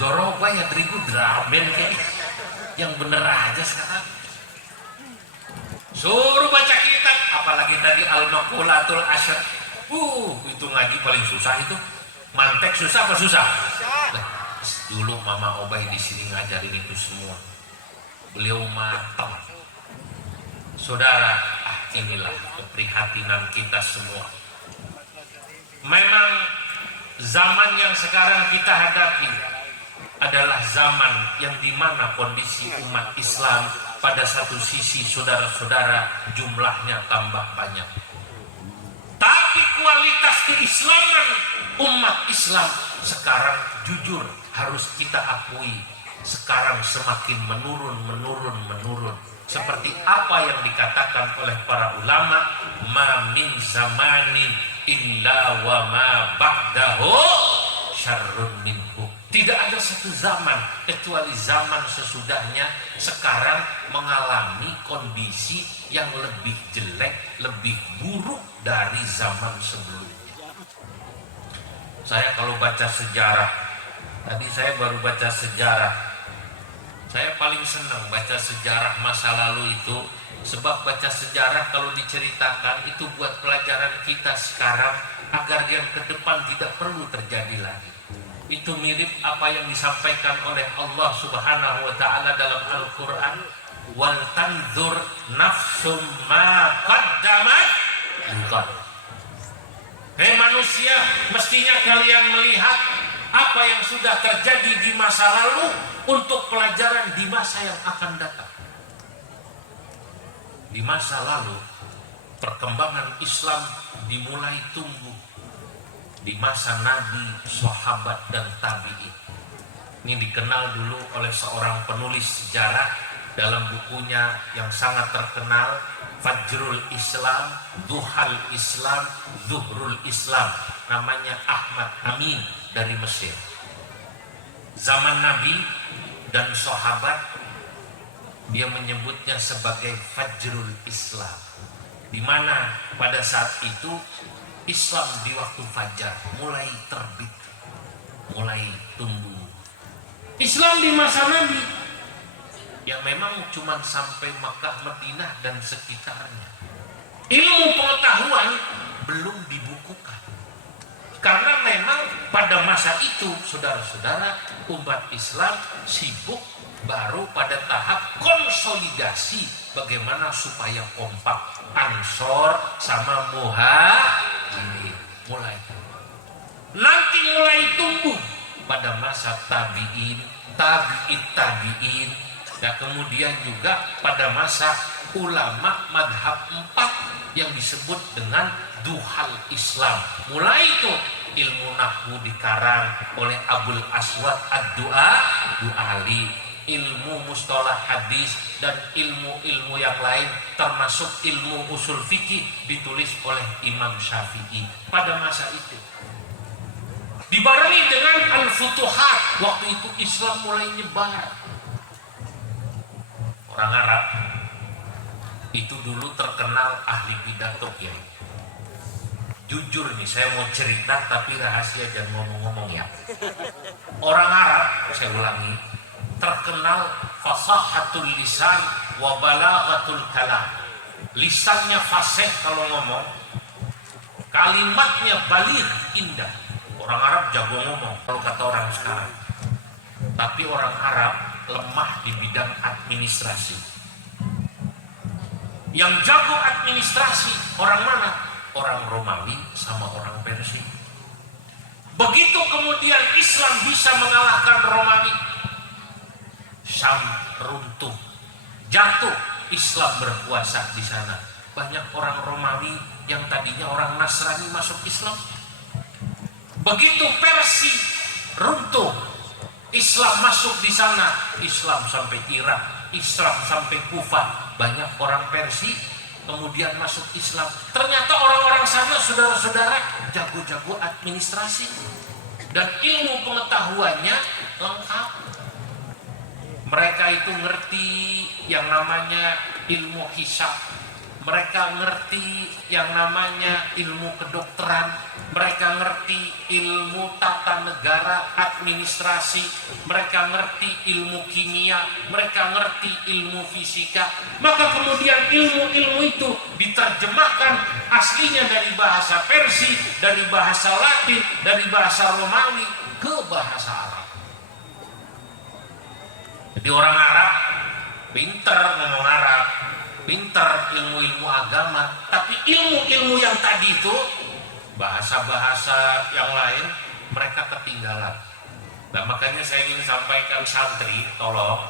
Doroba yadribu dramen kayak yang bener aja sekarang. Suruh baca kitab, apalagi tadi al-maqulatul asyad. Itu ngaji paling susah itu. Mantek susah apa susah? Nah, dulu Mama Obay di sini ngajarin itu semua. Beliau matang. Saudara, inilah keprihatinan kita semua. Memang zaman yang sekarang kita hadapi adalah zaman yang dimana kondisi umat Islam pada satu sisi saudara-saudara jumlahnya tambah banyak. Tapi kualitas keislaman umat Islam sekarang jujur harus kita akui sekarang semakin menurun. Seperti apa yang dikatakan oleh para ulama, ma min zamanin illa wa ma ba'dahu syarrun minhu. Tidak ada satu zaman kecuali zaman sesudahnya sekarang mengalami kondisi yang lebih jelek, lebih buruk dari zaman sebelumnya. Saya kalau baca sejarah, tadi saya baru baca sejarah. Saya paling senang baca sejarah masa lalu itu, sebab baca sejarah kalau diceritakan itu buat pelajaran kita sekarang agar yang ke depan tidak perlu terjadi lagi. Itu mirip apa yang disampaikan oleh Allah Subhanahu wa taala dalam Al-Qur'an, wal tanzur nafsum ma qaddamat liqad. Hei manusia, mestinya kalian melihat apa yang sudah terjadi di masa lalu untuk pelajaran di masa yang akan datang. Di masa lalu perkembangan Islam dimulai tumbuh di masa Nabi, sahabat dan tabi'in. Ini dikenal dulu oleh seorang penulis sejarah dalam bukunya yang sangat terkenal, Fajrul Islam, Duhal Islam, Zuhrul Islam. Namanya Ahmad Amin dari Mesir. Zaman Nabi dan sahabat, dia menyebutnya sebagai Fajrul Islam, di mana pada saat itu Islam di waktu fajar mulai terbit, mulai tumbuh. Islam di masa Nabi yang memang cuma sampai Makkah, Madinah dan sekitarnya. Ilmu pengetahuan belum dibukukan karena memang pada masa itu, saudara-saudara, umat Islam sibuk baru pada tahap konsolidasi bagaimana supaya kompak. Ansor sama Muhajirin mulai. Nanti mulai tumbuh pada masa tabi'in, tabi'in, dan kemudian juga pada masa ulama madhab 4 yang disebut dengan duhal Islam. Mulai itu ilmu nahwu dikarang oleh Abul Aswad Ad-Du'ali, ilmu mustalah hadis dan ilmu-ilmu yang lain termasuk ilmu usul fikih ditulis oleh Imam Syafi'i pada masa itu. Dibarengi dengan al-futuhat, waktu itu Islam mulai nyebar. Orang Arab itu dulu terkenal ahli pidato ya. Jujur nih, saya mau cerita tapi rahasia, jangan ngomong-ngomong ya. Orang Arab, saya ulangi, terkenal fasahatul lisan wa balaghatul kalam. Lisannya fasih kalau ngomong, kalimatnya baligh, indah. Orang Arab jago ngomong kalau kata orang sekarang. Tapi orang Arab lemah di bidang administrasi. Yang jago administrasi orang mana? Orang Romawi sama orang Persia. Begitu kemudian Islam bisa mengalahkan Romawi, Syam runtuh, jatuh, Islam berkuasa di sana. Banyak orang Romawi yang tadinya orang Nasrani masuk Islam. Begitu Persia runtuh, Islam masuk di sana. Islam sampai Irak, Islam sampai Kufah. Banyak orang Persia kemudian masuk Islam. Ternyata orang-orang sana, saudara-saudara, jago-jago administrasi dan ilmu pengetahuannya lengkap. Mereka itu ngerti yang namanya ilmu hisab, mereka ngerti yang namanya ilmu kedokteran, mereka ngerti ilmu tata negara, administrasi, mereka ngerti ilmu kimia, mereka ngerti ilmu fisika. Maka kemudian ilmu-ilmu itu diterjemahkan aslinya dari bahasa Persia, dari bahasa Latin, dari bahasa Romawi ke bahasa Arab. Jadi orang Arab pinter ngomong Arab, pinter ilmu-ilmu agama, tapi ilmu-ilmu yang tadi itu, bahasa-bahasa yang lain, mereka ketinggalan. Nah, makanya saya ingin sampaikan santri, tolong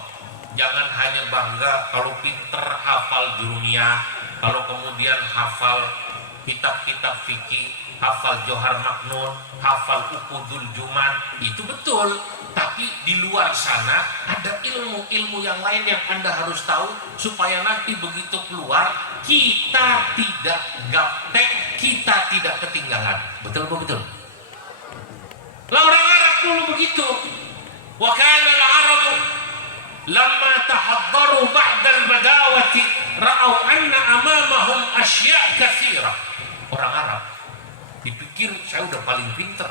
jangan hanya bangga kalau pinter hafal dunia, kalau kemudian hafal kitab-kitab fikih, hafal Johar Maknun, hafal Uqudul Juman, itu betul. Tapi di luar sana ada ilmu-ilmu yang lain yang Anda harus tahu supaya nanti begitu keluar kita tidak gaptek, kita tidak ketinggalan. Betul apa betul? Lah orang Arab dulu begitu. Wa kana al-arabu lamma tahaddaru ba'da al-badawati ra'aw anna amamahum asya' katsira. Orang Arab dipikir saya udah paling pinter,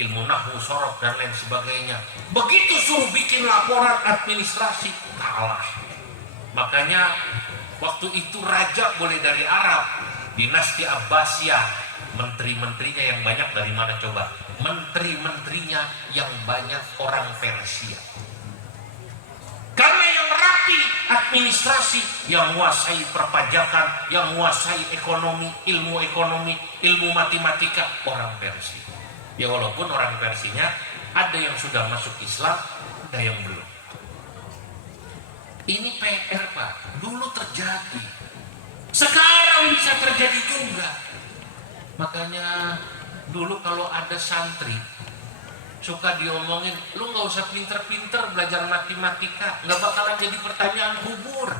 ilmu nahwu, sorok dan lain sebagainya. Begitu suruh bikin laporan administrasi, kalah. Makanya waktu itu raja boleh dari Arab, dinasti Abbasiyah, menteri-menterinya yang banyak dari mana coba? Menteri-menterinya yang banyak orang Persia. Karena yang rapi administrasi, yang menguasai perpajakan, yang menguasai ekonomi, ilmu matematika, orang Persia. Ya walaupun orang Persinya ada yang sudah masuk Islam, ada yang belum. Ini PR Pak, dulu terjadi, sekarang bisa terjadi juga. Makanya dulu kalau ada santri suka diomongin, lu nggak usah pinter-pinter belajar matematika, nggak bakalan jadi pertanyaan kubur.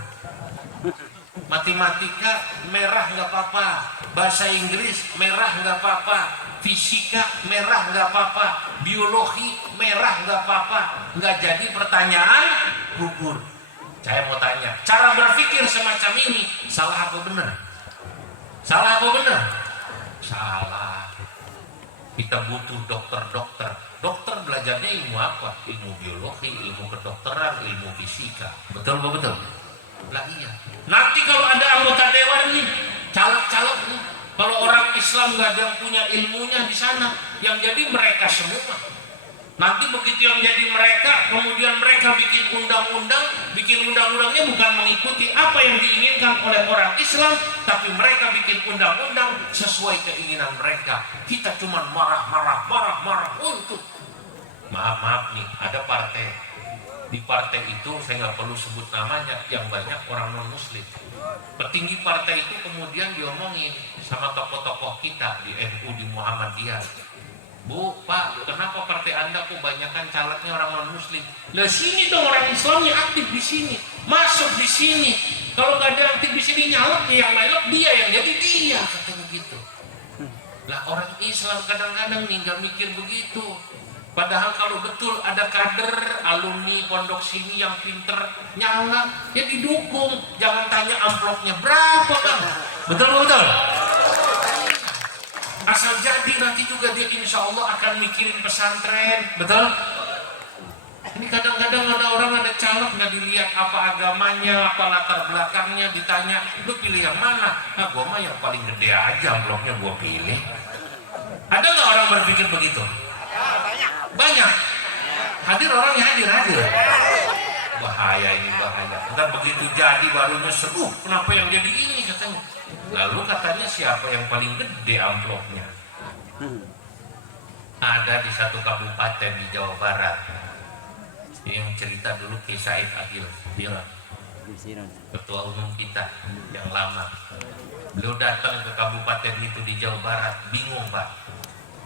Matematika merah nggak apa-apa, bahasa Inggris merah nggak apa-apa, fisika merah nggak apa-apa, biologi merah nggak apa-apa, nggak jadi pertanyaan gugur. Saya mau tanya, cara berpikir semacam ini salah apa benar? Salah apa benar? Salah. Kita butuh dokter-dokter. Dokter belajarnya ilmu apa? Ilmu biologi, ilmu kedokteran, ilmu fisika. Betul apa betul? Lah iya. Nanti kalau ada anggota dewan nih, caleg-caleg nih, Kalau orang Islam nggak ada yang punya ilmunya di sana, yang jadi mereka semua. Nanti begitu yang jadi mereka, kemudian mereka bikin undang-undangnya bukan mengikuti apa yang diinginkan oleh orang Islam, tapi mereka bikin undang-undang sesuai keinginan mereka. Kita cuma marah untuk maaf nih, ada partai. Di partai itu saya nggak perlu sebut namanya, yang banyak orang non Muslim. Petinggi partai itu kemudian diomongin sama tokoh-tokoh kita di NU, di Muhammadiyah. Bu, Pak, kenapa partai Anda kok banyakkan calegnya orang non Muslim? Lah sini dong orang Islamnya aktif di sini, masuk di sini. Kalau nggak ada aktif di sini nyalek, yang nyalek dia yang jadi dia, katanya gitu. Lah orang Islam kadang-kadang nih nggak mikir begitu. Padahal kalau betul ada kader alumni pondok sini yang pinter nyala, ya didukung. Jangan tanya amplopnya berapa kan? Betul. Asal jadi nanti juga dia insya Allah akan mikirin pesantren, betul? Ini kadang-kadang ada orang ada caleg nggak dilihat apa agamanya, apa latar belakangnya, ditanya, lu pilih yang mana? Nah, gua mah yang paling gede aja amplopnya gua pilih. Ada nggak orang berpikir begitu? Banyak. Hadir orangnya hadir. Bahaya ini bahaya. Ntar begitu jadi barunya seru. Kenapa yang jadi ini katanya? Lalu katanya siapa yang paling gede amplopnya? Ada di satu kabupaten di Jawa Barat. Yang cerita dulu Ki Said Agil bilang, ketua umum kita yang lama. Beliau datang ke kabupaten itu di Jawa Barat, bingung Pak,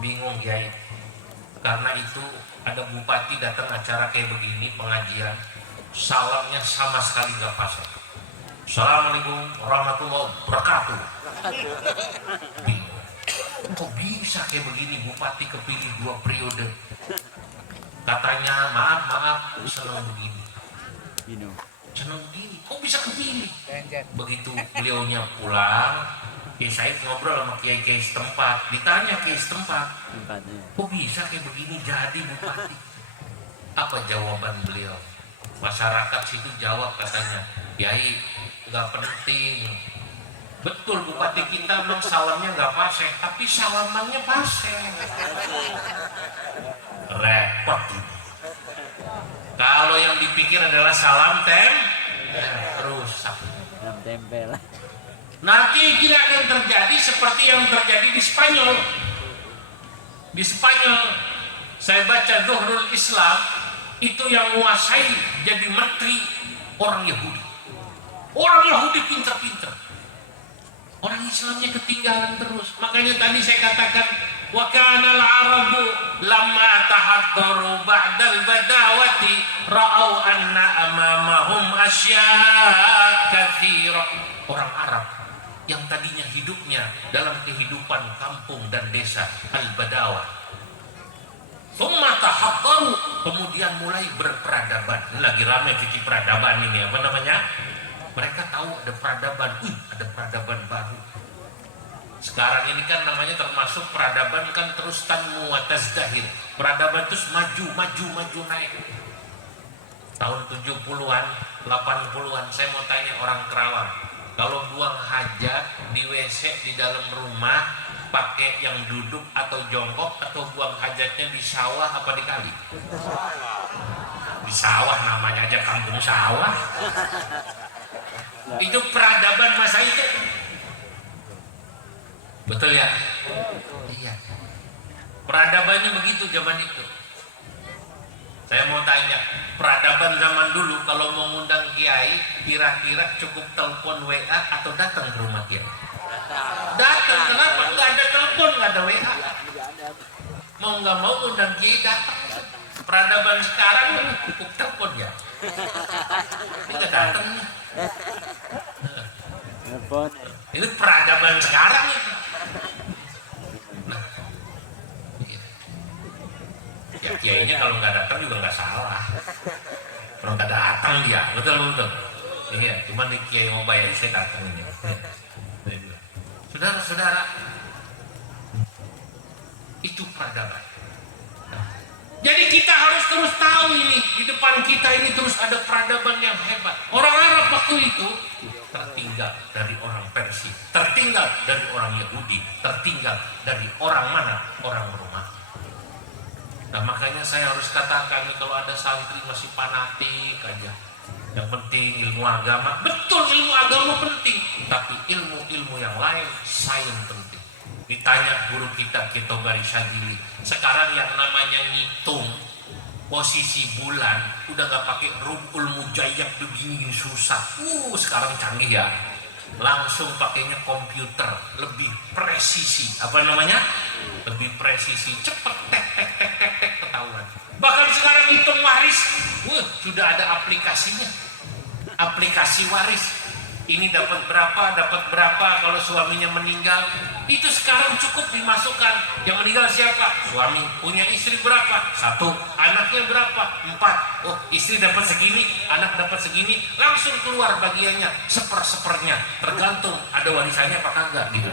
bingung Kiai. Karena itu ada bupati datang acara kayak begini pengajian, salamnya sama sekali nggak pas. Assalamualaikum warahmatullahi wabarakatuh. Bingung. Kok bisa kayak begini bupati kepilih 2 periode? Katanya maaf senang begini. Senang begini. Kok bisa kepilih? Begitu beliaunya pulang, Kiai Said ngobrol sama kiai-kiai setempat, ditanya kiai setempat, kok bisa kayak begini jadi bupati? Apa jawaban beliau? Masyarakat situ jawab katanya, Kiai nggak penting. Betul bupati kita memang salamnya nggak paseh, tapi salamannya paseh. Repot. Kalau yang dipikir adalah salam rusak. Salam tempel. Nanti tidak akan terjadi seperti yang terjadi di Spanyol. Di Spanyol, saya baca Zuhrul Islam, itu yang menguasai jadi menteri orang Yahudi. Orang Yahudi pinter-pinter. Orang Islamnya ketinggalan terus. Makanya tadi saya katakan, wa kana al-arabu lamma tahaddaru ba'dal badawati ra'au anna amamahum asya' katsira. Orang Arab yang tadinya hidupnya dalam kehidupan kampung dan desa al-badawah, tahaddaru, kemudian mulai berperadaban. Ini lagi ramai fikih peradaban ini, apa namanya? Mereka tahu ada peradaban, ada peradaban baru. Sekarang ini kan namanya termasuk peradaban kan terus tanmu wa tazdahir. Peradaban terus maju naik. Tahun 70-an, 80-an saya mau tanya orang Kerawang, kalau buang hajat di WC di dalam rumah pakai yang duduk atau jongkok, atau buang hajatnya di sawah apa di kali? Di sawah, namanya aja kampung sawah. Itu peradaban masa itu. Betul ya? Iya. Peradabannya begitu zaman itu. Saya mau tanya, peradaban zaman dulu kalau mau ngundang kiai, kira-kira cukup telepon WA atau datang ke rumah kiai? Datang. Kenapa? Nggak ada telepon, nggak ada WA. Mau nggak mau ngundang kiai datang. Peradaban sekarang cukup telepon ya. Kita datang nih. Ini peradaban sekarang itu. Nah, ya kiainya kalau nggak datang juga nggak salah. Kalau nggak datang dia, betul. Iya, cuman di kiai mau bayar saya datang ini. Saudara-saudara, itu peradaban. Jadi kita harus terus tahu ini, di depan kita ini terus ada peradaban yang hebat. Orang Arab waktu itu tertinggal dari orang Persia, tertinggal dari orang Yahudi, orang mana? Orang rumah. Nah makanya saya harus katakan nih, kalau ada santri masih fanatik aja, yang penting ilmu agama. Betul, ilmu agama penting, tapi ilmu-ilmu yang lain sains penting. Ditanya guru kita Kitogari Syadili, sekarang yang namanya ngitung posisi bulan udah nggak pakai rubul mujayyab begini susah. Sekarang canggih ya, langsung pakainya komputer, lebih presisi. Apa namanya? Lebih presisi, cepet tek tek tek tek tek ketahuan. Bahkan sekarang hitung waris, sudah ada aplikasinya. Aplikasi waris. Ini dapat berapa kalau suaminya meninggal. Itu sekarang cukup dimasukkan. Yang meninggal siapa? Suami. Punya istri berapa? 1. Anaknya berapa? 4. Oh, istri dapat segini, anak dapat segini. Langsung keluar bagiannya, sepernya. Tergantung ada warisannya apa kagak gitu.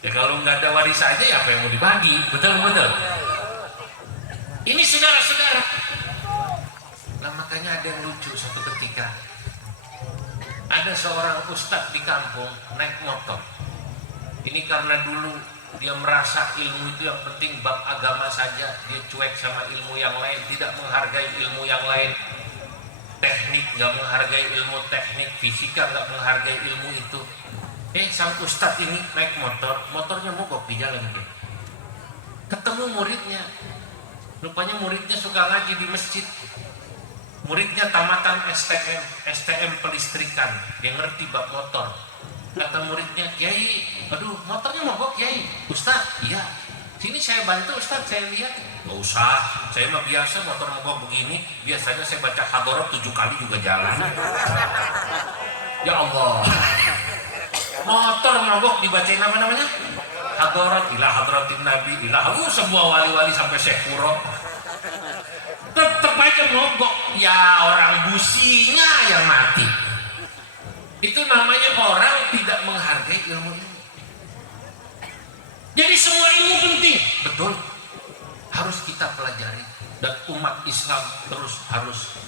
Ya kalau nggak ada warisannya ya apa yang mau dibagi? Betul. Ini saudara-saudara. Nah makanya ada yang lucu satu ketika. Ada seorang ustadz di kampung naik motor. Ini karena dulu dia merasa ilmu itu yang penting bab agama saja. Dia cuek sama ilmu yang lain, tidak menghargai ilmu yang lain. Teknik nggak menghargai ilmu teknik, fisika nggak menghargai ilmu itu. Sang ustadz ini naik motor, motornya mogok di jalan. Ketemu muridnya. Rupanya muridnya suka ngaji di masjid. Muridnya tamatan STM pelistrikan, dia ngerti bab motor. Kata muridnya, Kiai, aduh motornya mogok Kiai. Ustaz, iya. Sini saya bantu Ustaz, saya lihat. Gak usah, saya mah biasa motor mogok begini. Biasanya saya baca hadorot 7 kali juga jalan. Ya Allah. Motor mogok dibacain apa namanya? Hadorot, ilah hadratin nabi, ilah sebuah wali-wali sampai Syekh Puro. Tetap aja mogok. Ya orang businya yang mati. Itu namanya orang tidak menghargai ilmu ini. Jadi semua ilmu penting. Betul. Harus kita pelajari. Dan umat Islam terus harus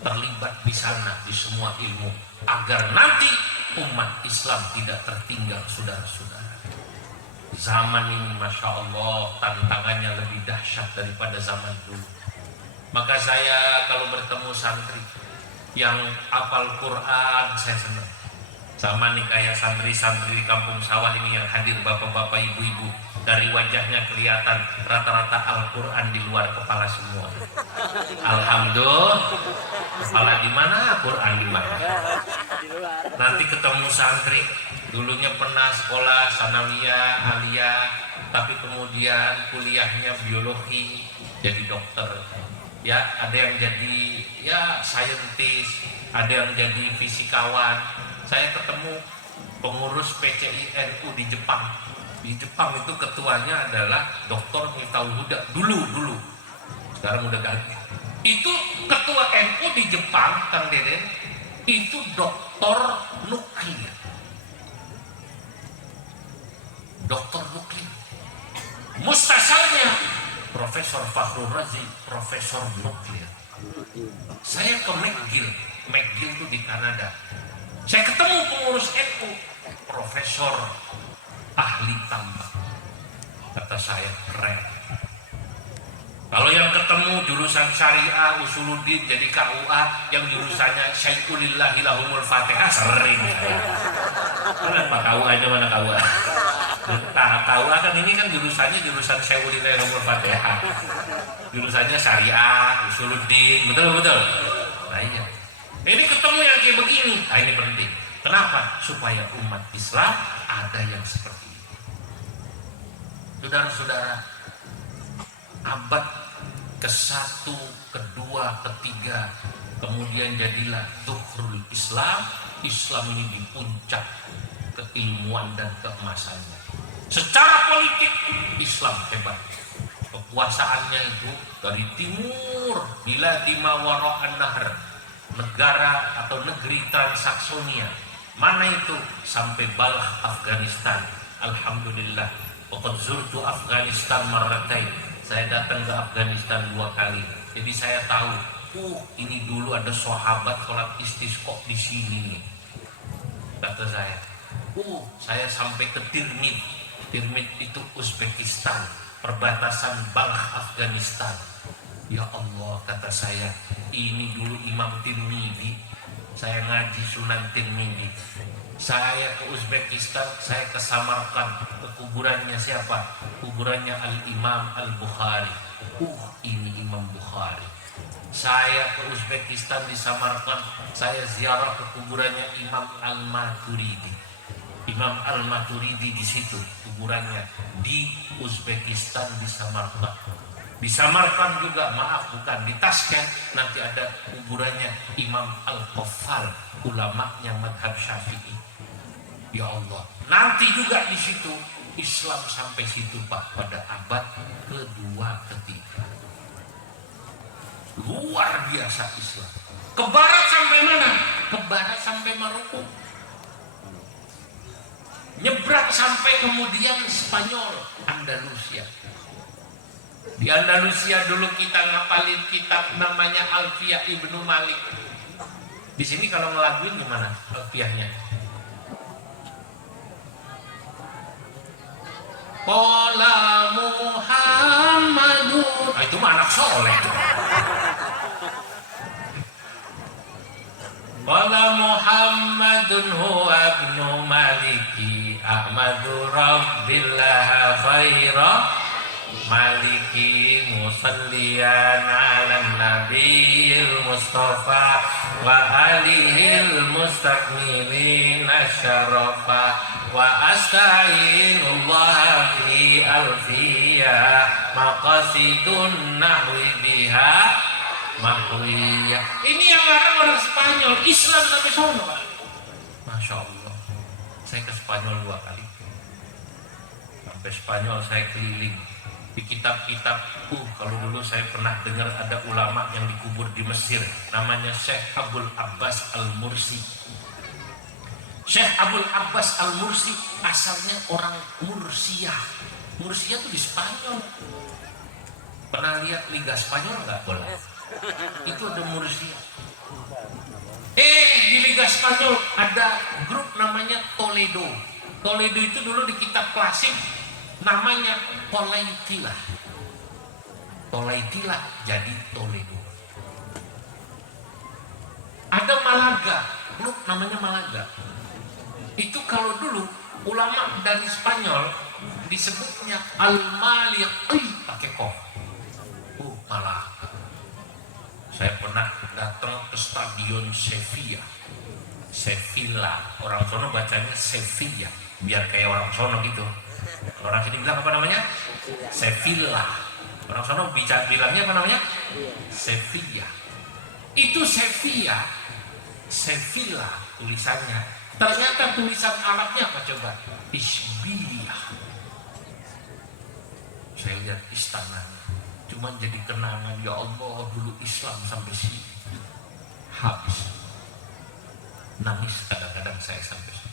terlibat di sana, di semua ilmu, agar nanti umat Islam tidak tertinggal, saudara-saudara. Zaman ini Masya Allah tantangannya lebih dahsyat daripada zaman dulu. Maka saya kalau bertemu santri yang hafal Quran, saya senang. Sama nih kayak santri-santri di kampung sawah ini yang hadir, bapak-bapak, ibu-ibu. Dari wajahnya kelihatan rata-rata Al-Quran di luar kepala semua. Alhamdulillah. Kepala di mana, Quran di mana? Nanti ketemu santri, dulunya pernah sekolah sanawiyah, aliyah, tapi kemudian kuliahnya biologi, jadi dokter. Ya, ada yang jadi saintis, ada yang jadi fisikawan. Saya ketemu pengurus PCI NU di Jepang. Di Jepang itu ketuanya adalah Dr. Miftahul Huda dulu. Sekarang udah ganti. Itu ketua NU di Jepang, Kang Deden, itu doktor nuklir. Doktor nuklir. Mustasarnya Profesor Fakhrul Razi, Profesor nuklir. Saya ke McGill itu di Kanada. Saya ketemu pengurus NU, Profesor ahli tambang. Kata saya keren. Kalau yang ketemu jurusan syariah, usuluddin, jadi KUA, yang jurusannya Syaikulillahi lahumul Fatihah sering. Kenapa KUA-nya mana KUA? KUA kan ini kan jurusan Syaikulillahi lahumul Fatihah. Jurusannya syariah, usuluddin, betul. Nah iya. Ini ketemu yang kayak begini. Nah ini penting. Kenapa? Supaya umat Islam ada yang seperti ini. Saudara-saudara, abad ke-1, ke-2, ke-3, kemudian jadilah Dukhrul Islam. Islam ini di puncak keilmuan dan keemasannya. Secara politik Islam hebat. Kekuasaannya itu dari timur, bila di Mawara'an Nahar, negara atau negeri Transaksonia. Mana itu? Sampai Balkh, Afghanistan. Alhamdulillah. Pokok zurtu Afghanistan marratain. Saya datang ke Afghanistan 2 kali. Jadi saya tahu, ini dulu ada sahabat sholat istisqa di sini nih. Kata saya. Saya sampai ke Tirmidh. Tirmidh itu Uzbekistan, perbatasan Balkh Afghanistan. Ya Allah, kata saya, ini dulu Imam Tirmidzi. Saya ngaji Sunan Tirmidzi. Saya ke Uzbekistan, saya ke Samarkand, ke kuburannya siapa? Kuburannya Al-Imam Al-Bukhari. Ini Imam Bukhari. Saya ke Uzbekistan di Samarkand, saya ziarah ke kuburannya Imam Al-Maturidi. Imam Al-Maturidi di situ kuburannya di Uzbekistan di Samarkand. Di Samarkand juga, maaf bukan di Tashkent, nanti ada kuburannya Imam Al-Qaffal, ulamanya madhab Syafi'i. Ya Allah, nanti juga di situ Islam sampai situ Pak, pada abad kedua ketiga. Luar biasa Islam. Ke barat sampai mana? Ke barat sampai Maroko. Nyebrang sampai kemudian Spanyol, Andalusia. Di Andalusia dulu kita ngapalin kitab namanya Alfiyah Ibnu Malik. Di sini kalau ngelaguin gimana Alfiyahnya? Qala Muhammadun. Itu mah anak soleh. Qala Muhammadun huwa ibnu Maliki Ahmadu Rabbillah khaira Maliki musalliyan ala nabiyil Mustafa wa alihil mustakmilin asyarafa wa asta'inullah fi alfiyah maqasidun nahwi biha mahwiyah. Ini yang ngarang orang Spanyol, Islam sampai sono Pak. Masya Allah, saya ke Spanyol 2 kali. Sampai Spanyol saya keliling di kitab-kitab. Kalau dulu saya pernah dengar ada ulama yang dikubur di Mesir, namanya Syekh Abul Abbas Al-Mursi. Syekh Abul Abbas Al-Mursi asalnya orang Mursia. Mursia itu di Spanyol. Pernah lihat Liga Spanyol nggak? Boleh. Itu ada Mursia. Di Liga Spanyol ada grup namanya Toledo. Toledo itu dulu di kitab klasik namanya Tolaitila. Tolaitila jadi Toledo. Ada Malaga, klub namanya Malaga. Itu kalau dulu ulama dari Spanyol disebutnya Al-Maliqi pakai kof. Malaga. Saya pernah datang ke stadion Sevilla. Sevilla, orang sono bacanya Sevilla, biar kayak orang sono gitu. Orang sini bilang apa namanya? Sevilla. Orang sono bilangnya apa namanya? Sevilla. Itu Sevilla, Sevilla tulisannya. Ternyata tulisan Arabnya apa coba? Isbiyah. Saya lihat istananya, cuma jadi kenangan. Ya Allah, dulu Islam sampai sini. Habis. Nangis kadang-kadang saya sampai sini.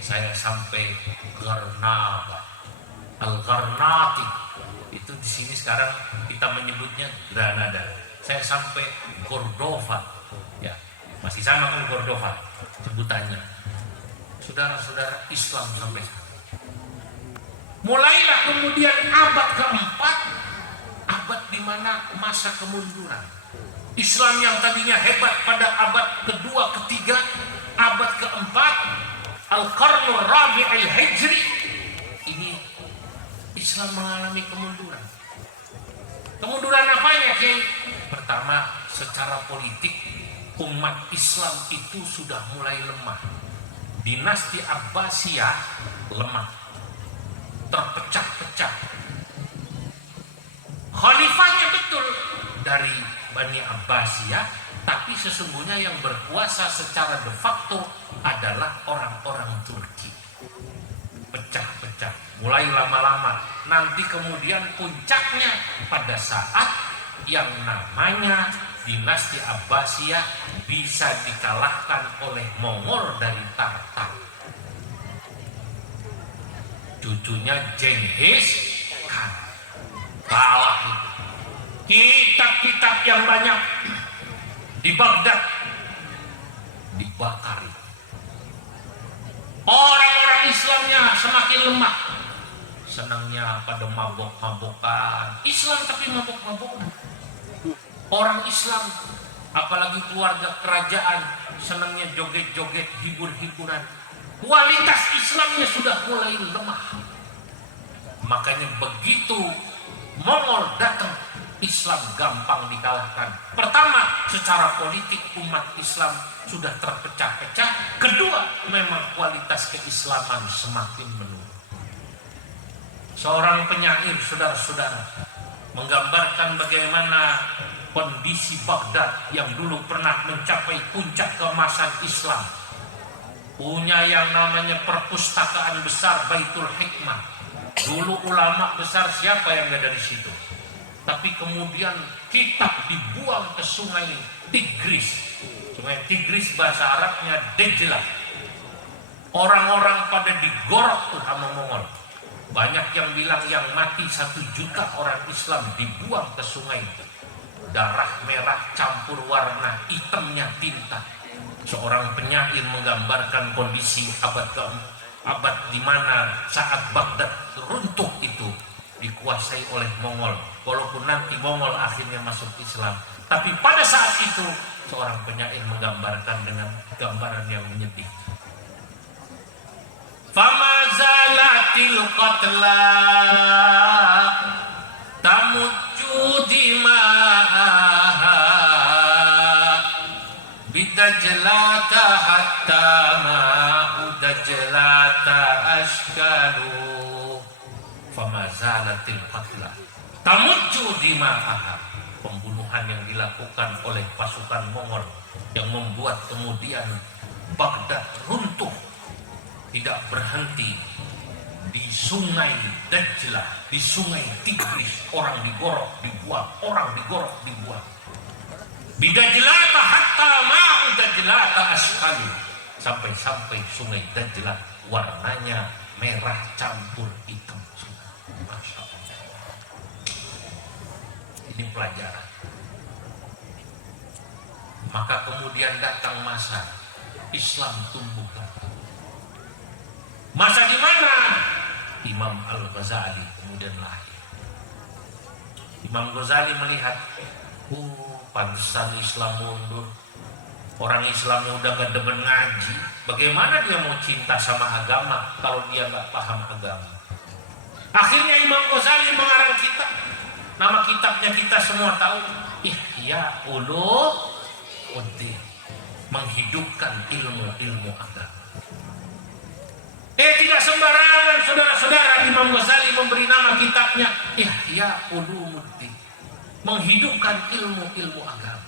Saya sampai Granada, Al-Gharnati. Itu di sini sekarang kita menyebutnya Granada. Saya sampai Cordova, ya masih sama kan Cordova sebutannya. Saudara-saudara, Islam sampai sana. Mulailah kemudian abad keempat, abad di mana masa kemunduran. Islam yang tadinya hebat pada abad kedua, ketiga, abad keempat, Al-Qarnul Rabi' Al-Hijri, ini Islam mengalami kemunduran. Kemunduran apanya, Kiai? Pertama, secara politik umat Islam itu sudah mulai lemah. Dinasti Abbasiyah lemah, terpecah-pecah. Khalifahnya betul dari Bani Abbasiyah, tapi sesungguhnya yang berkuasa secara de facto adalah orang-orang Turki. Pecah-pecah, mulai lama-lama. Nanti kemudian puncaknya pada saat yang namanya dinasti Abbasiyah bisa dikalahkan oleh Mongol dari Tartar. Cucunya Genghis Khan kalah itu. Kitab-kitab yang banyak di Baghdad dibakar. Orang-orang Islamnya semakin lemah. Senangnya pada mabok-mabokan. Islam tapi mabok-mabokan. Orang Islam, apalagi keluarga kerajaan, senangnya joget-joget, hibur-hiburan. Kualitas Islamnya sudah mulai lemah. Makanya begitu Mongol datang, Islam gampang dikalahkan. Pertama, secara politik umat Islam sudah terpecah-pecah. Kedua, memang kualitas keislaman semakin menurun. Seorang penyair, saudara-saudara, menggambarkan bagaimana kondisi Baghdad yang dulu pernah mencapai puncak keemasan Islam. Punya yang namanya perpustakaan besar Baitul Hikmah. Dulu ulama besar siapa yang ada di situ? Tapi kemudian kitab dibuang ke sungai Tigris. Sungai Tigris bahasa Arabnya Dejlah. Orang-orang pada digorok tuh sama Mongol. Banyak yang bilang yang mati 1 juta orang Islam dibuang ke sungai itu. Darah merah campur warna hitamnya tinta. Seorang penyair menggambarkan kondisi abad di mana saat Baghdad runtuh itu dikuasai oleh Mongol. Walaupun nanti Mongol akhirnya masuk Islam, tapi pada saat itu seorang penyair menggambarkan dengan gambaran yang menyedih. Fama zalatil qatla tamujju dima'aha bidajlata hatta ma'udajlata ashkalu. Fama zalatil qatla tamujju dima'aha. Pembunuhan yang dilakukan oleh pasukan Mongol yang membuat kemudian Baghdad runtuh tidak berhenti. Di sungai Dajlah, di sungai Tigris, orang digorok, dibuang, orang digorok, dibuang. Bidajlata hatta ma'u dajlata asqalu. Sampai-sampai sungai Dajlah warnanya merah campur hitam. Masya Allah. Ini pelajaran. Maka kemudian datang masa Islam tumbuh kembang. Masa di mana Imam Al-Ghazali kemudian lahir. Imam Ghazali melihat, pantesan Islam mundur. Orang Islamnya udah gak demen ngaji. Bagaimana dia mau cinta sama agama kalau dia gak paham agama? Akhirnya Imam Ghazali mengarang kitab. Nama kitabnya kita semua tahu, Ihya Ulumuddin, menghidupkan ilmu-ilmu agama. Tidak sembarangan saudara-saudara Imam Ghazali memberi nama kitabnya Ihya Ulumuddin, menghidupkan ilmu-ilmu agama.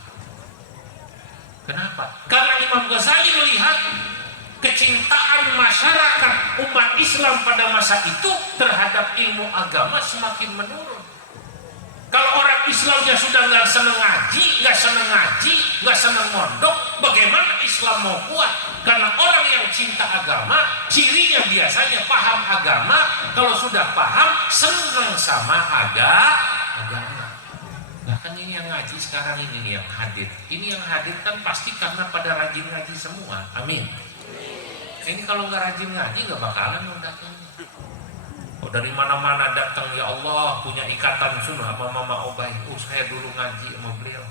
Kenapa? Karena Imam Ghazali melihat kecintaan masyarakat umat Islam pada masa itu terhadap ilmu agama semakin menurun. Kalau orang Islamnya sudah nggak seneng ngaji, nggak seneng mondok, bagaimana Islam mau kuat? Karena orang yang cinta agama, cirinya biasanya paham agama. Kalau sudah paham, seneng sama agama. Bahkan ini yang ngaji sekarang ini yang hadir. Ini yang hadir kan pasti karena pada rajin ngaji semua. Amin. Ini kalau nggak rajin ngaji nggak bakalan datang. Oh, dari mana-mana datang, ya Allah, punya ikatan sunnah sama Mama Obay. Saya dulu ngaji sama beliau.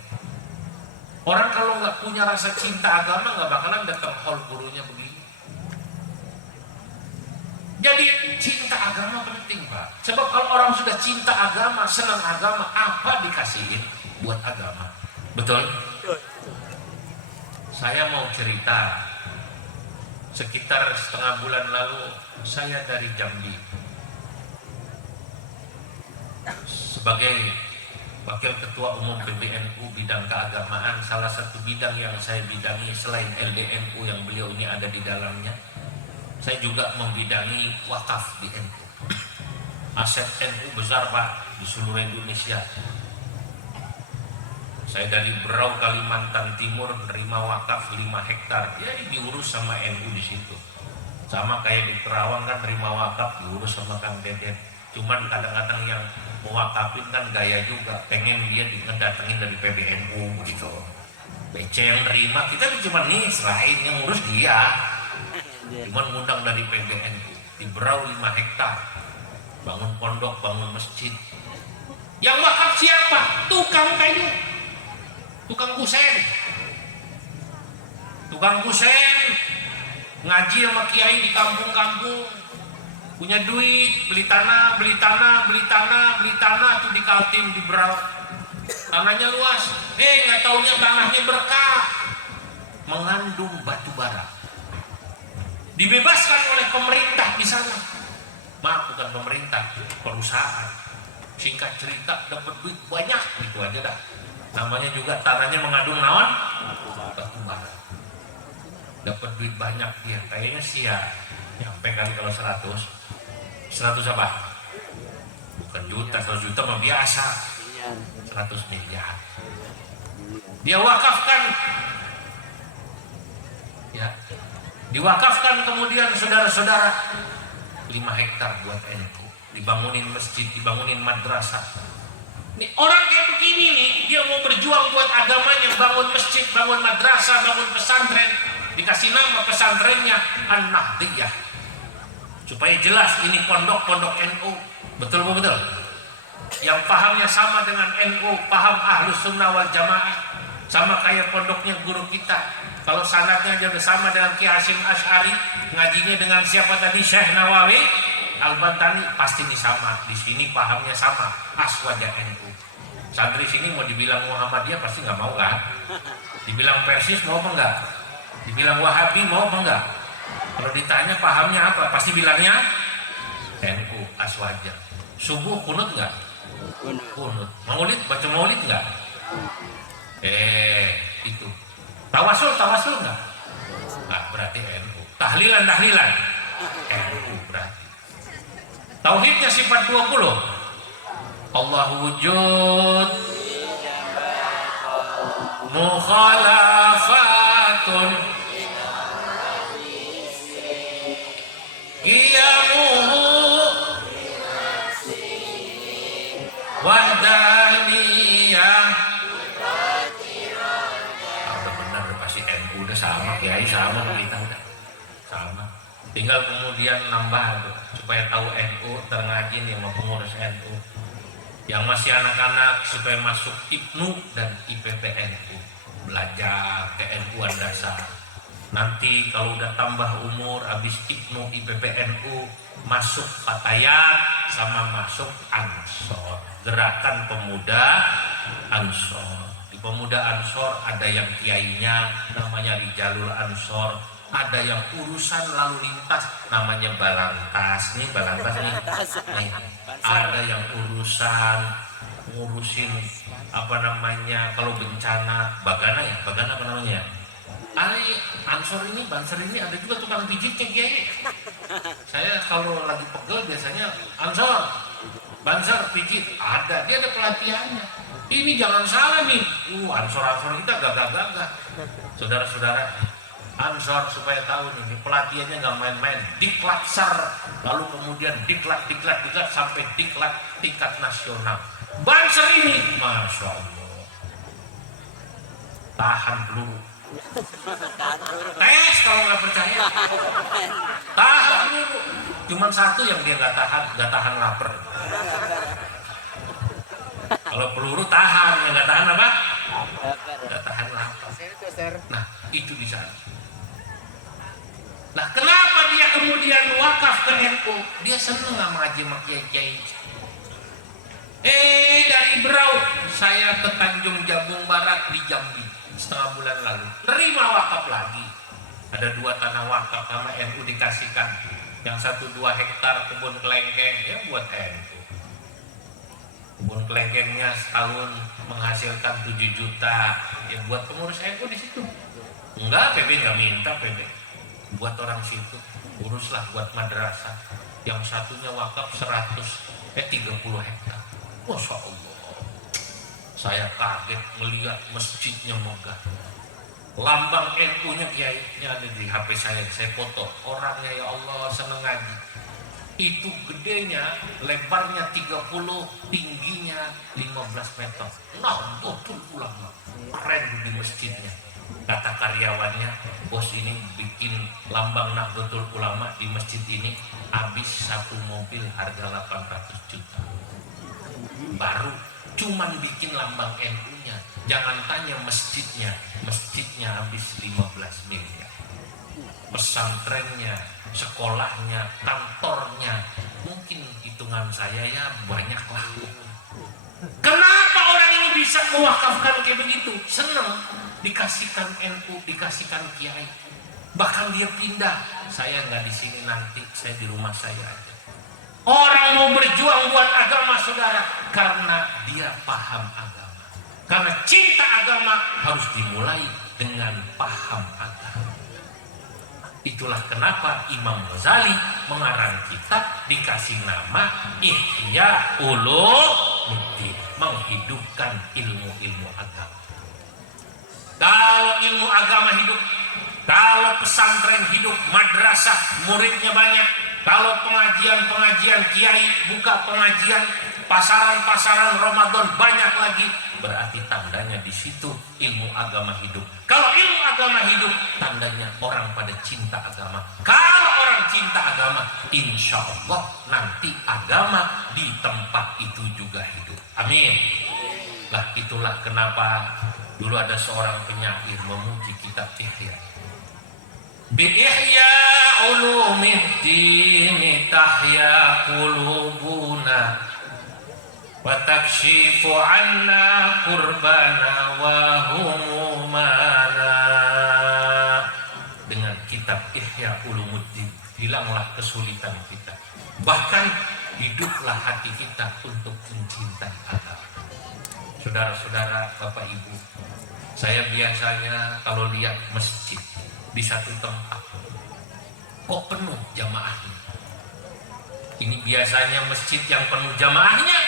Orang kalau nggak punya rasa cinta agama nggak bakalan datang hall gurunya begini. Jadi cinta agama penting, Pak. Sebab kalau orang sudah cinta agama, senang agama, apa dikasihin buat agama? Betul? Saya mau cerita. Sekitar setengah bulan lalu saya dari Jambi. Sebagai Wakil Ketua Umum PBNU bidang keagamaan, salah satu bidang yang saya bidangi selain LDNU yang beliau ini ada di dalamnya, saya juga membidangi wakaf di NU. Aset NU besar, Pak, di seluruh Indonesia. Saya dari Berau, Kalimantan Timur menerima wakaf 5 hektar, ya diurus sama NU di situ. Sama kayak di Kerawang kan terima wakaf diurus sama Kang Deden. Cuman kadang-kadang yang mewakafin kan gaya juga, pengen dia ngedatengin dari PBNU gitu. BC yang terima, kita cuma nih selain yang ngurus dia. Cuman ngundang dari PBNU. Di Berau 5 hektar. Bangun pondok, bangun masjid. Yang wakaf siapa? Tukang kayu. Tukang kusen. Tukang kusen. Ngaji sama kiai di kampung-kampung. Punya duit, beli tanah tuh di Kaltim, di Berau. Tanahnya luas. Nggak taunya tanahnya berkah. Mengandung batu bara. Dibebaskan oleh pemerintah di sana. Maaf, bukan pemerintah, perusahaan. Singkat cerita dapat duit banyak, gitu aja dah. Namanya juga tanahnya mengandung naon? Batu bara. Dapat duit banyak dia. Kayaknya sih ya nyampe kali kalau 100 apa? Bukan juta, kalau juta mah biasa. 100 miliar. Dia wakafkan. Ya. Diwakafkan kemudian saudara-saudara 5 hektar buat NU. Dibangunin masjid, dibangunin madrasah. Nih, orang kayak begini nih, dia mau berjuang buat agamanya, bangun masjid, bangun madrasah, bangun pesantren. Dikasih nama pesantrennya An-Nahdiyah. Supaya jelas ini pondok-pondok NU. Betul betul. Yang pahamnya sama dengan NU, paham Ahlus Sunnah wal Jamaah, sama kayak pondoknya guru kita. Kalau sanadnya aja sama dengan Ki Hasyim Asy'ari, ngajinya dengan siapa tadi? Syekh Nawawi Al-Bantani, pasti ini sama. Di sini pahamnya sama, aswaja NU. Santri sini mau dibilang Muhammadiyah pasti nggak mau kan? Dibilang Persis mau apa enggak? Dibilang Wahabi mau apa enggak? Kalau ditanya pahamnya apa? Pasti bilangnya NU, aswaja. Subuh kunut enggak? Kunut. Maulid, baca maulid enggak? Itu. Tawasul enggak? Nah, berarti NU. Tahlilan NU berarti. Tauhidnya sifat 20. Allah wujud, mukhalafatun, qiyamuhu, wahdaniyah. Udah benar, udah pasti NU, udah sama, kiai sama, kita udah sama. Tinggal kemudian nambah supaya tahu NU, terngajin yang mau pengurus NU. Yang masih anak-anak supaya masuk IPNU dan IPPNU, belajar ke-NU-an dasar. Nanti kalau udah tambah umur, habis IPNU, IPPNU, masuk Fatayat sama masuk Ansor, Gerakan Pemuda Ansor. Di Pemuda Ansor ada yang kiainya namanya Rijalul Ansor, ada yang urusan lalu lintas namanya Balantas. Nih Balantas nih. Ada yang ngurusin apa namanya kalau bencana Bagana apa namanya? Ansor ini, Banser ini ada juga tukang pijitnya kiai. Saya kalau lagi pegel biasanya Ansor, Banser pijit ada, dia ada pelatihannya. Ini jangan salah nih, Ansor kita gagah-gagah. Saudara-saudara, Ansor supaya tahu nih pelatihannya nggak main-main, diklatsar, lalu kemudian diklat sampai diklat tingkat nasional. Banser ini, masya Allah, tahan dulu. Tes kalau nggak percaya, tahan dulu. Cuman satu yang dia nggak tahan lapar. Kalau peluru tahan, yang nggak tahan apa? Nggak tahan lapar. Nah itu di sana. Nah, kenapa dia kemudian wakaf ke NU? Dia seneng sama Haji Kiai. Dari Berau saya ke Tanjung Jabung Barat di Jambi setengah bulan lalu. Terima wakaf lagi. Ada 2 tanah wakaf sama NU dikasihkan. Yang 1 2 hektar kebun kelengkeng ya buat NU. Kebun kelengkengnya setahun menghasilkan 7 juta. Ya buat pengurus NU di situ. Enggak, PB nggak minta PB. Buat orang situ, uruslah buat madrasah. Yang satunya wakaf 30 hektar. Masya Allah, saya kaget melihat masjidnya megah. Lambang NU-nya kiainya ada di HP saya foto. Orangnya ya Allah seneng ngaji. Itu gedenya, lebarnya 30, tingginya 15 meter. Nah, betul ulama. Keren di masjidnya. Kata karyawannya, bos ini bikin lambang Nahdlatul Ulama di masjid ini habis satu mobil harga 800 juta. Baru cuman bikin lambang NU-nya. Jangan tanya masjidnya. Masjidnya habis 15 miliar. Pesantrennya, sekolahnya, kantornya, mungkin hitungan saya ya banyak lah. Kenapa orang ini bisa mewakafkan kayak begitu? Senang dikasihkan NU, dikasihkan kiai. Bahkan dia pindah. Saya nggak di sini nanti, saya di rumah saya aja. Orang mau berjuang buat agama saudara karena dia paham agama. Karena cinta agama harus dimulai dengan paham agama. Itulah kenapa Imam Ghazali mengarang kitab dikasih nama Ihya Ulumuddin, menghidupkan ilmu-ilmu agama. Kalau ilmu agama hidup, kalau pesantren hidup, madrasah muridnya banyak, kalau pengajian-pengajian kiai buka pengajian, pasaran-pasaran Ramadan banyak lagi, berarti tandanya di situ ilmu agama hidup. Kalau ilmu agama hidup, tandanya orang pada cinta agama. Kalau orang cinta agama, insya Allah nanti agama di tempat itu juga hidup. Amin. Lah itulah kenapa dulu ada seorang penyair memuji kitab Ihya. Bi-ihya ulumiddin tahya qulubuna wa takshifu anna qurbana wa humumana. Dengan kitab Ihya Ulumuddin hilanglah kesulitan kita, bahkan hiduplah hati kita untuk mencintai agama. Saudara-saudara, Bapak Ibu, saya biasanya kalau lihat masjid di satu tempat kok penuh jamaahnya. Ini biasanya masjid yang penuh jamaahnya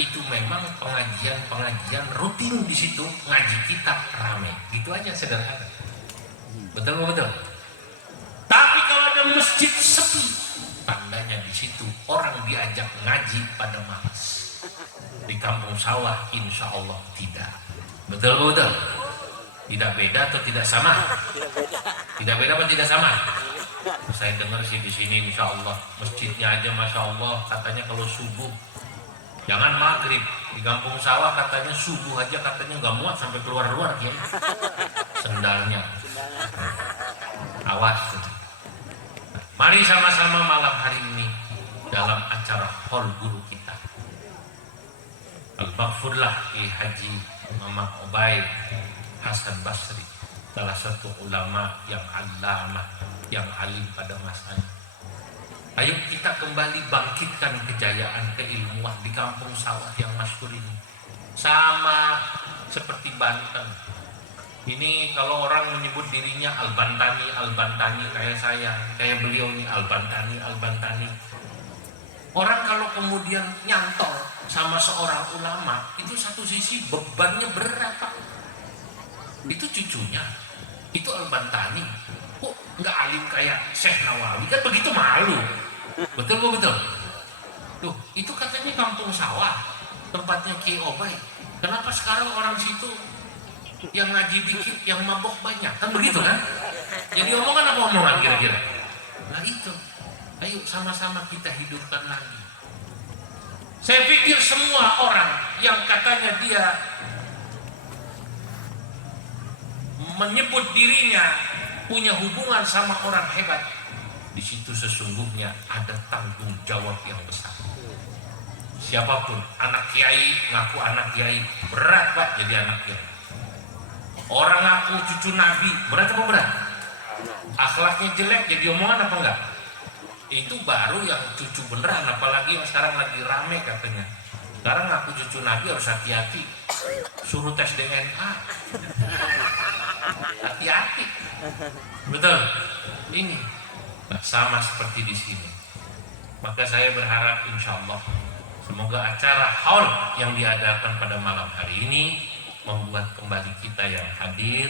itu memang pengajian rutin di situ, ngaji kitab ramai. Gitu aja sederhana. Betul betul. Tapi kalau ada masjid sepi, tandanya di situ orang diajak ngaji pada malas. Di kampung sawah insya Allah tidak. Betul betul. Tidak beda atau tidak sama? Tidak beda atau tidak sama? Saya dengar sih di sini insya Allah masjidnya aja masya Allah katanya kalau subuh jangan maghrib, di kampung sawah katanya subuh aja katanya nggak muat sampai keluar ya sendalnya. Awas. Mari sama-sama malam hari ini dalam acara hall guru kita Al-Maghfurlah Haji Muhammad Ubaid Hasan Basri, salah satu ulama yang alamah, yang alim pada masanya. Ayo kita kembali bangkitkan kejayaan keilmuan di kampung sawah yang masyhur ini. Sama seperti Banten. Ini kalau orang menyebut dirinya Al-Bantani kayak saya, kayak beliau ini Al-Bantani. Orang kalau kemudian nyantol sama seorang ulama, itu satu sisi bebannya berat, Pak. Itu cucunya, itu Al-Bantani. Kok nggak alim kayak Syekh Nawawi? Kan begitu malu. Betul. Tuh, itu katanya kampung sawah, tempatnya Ki Obay. Kenapa sekarang orang situ yang ngaji dikit, yang mabok banyak? Kan begitu kan? Jadi omongan apa omongan kira-kira? Nah itu, ayo sama-sama kita hidupkan lagi. Saya pikir semua orang yang katanya dia menyebut dirinya punya hubungan sama orang hebat, di situ sesungguhnya ada tanggung jawab yang besar. Siapapun anak kiai ngaku anak kiai, berat Pak jadi anak kiai. Orang ngaku cucu nabi, berat apa berat? Akhlaknya jelek jadi omongan apa enggak? Itu baru yang cucu beneran, apalagi yang sekarang lagi rame katanya. Sekarang ngaku cucu nabi harus hati-hati, suruh tes DNA. Hati-hati. Betul. Ini sama seperti di sini. Maka saya berharap insya Allah semoga acara haul yang diadakan pada malam hari ini membuat kembali kita yang hadir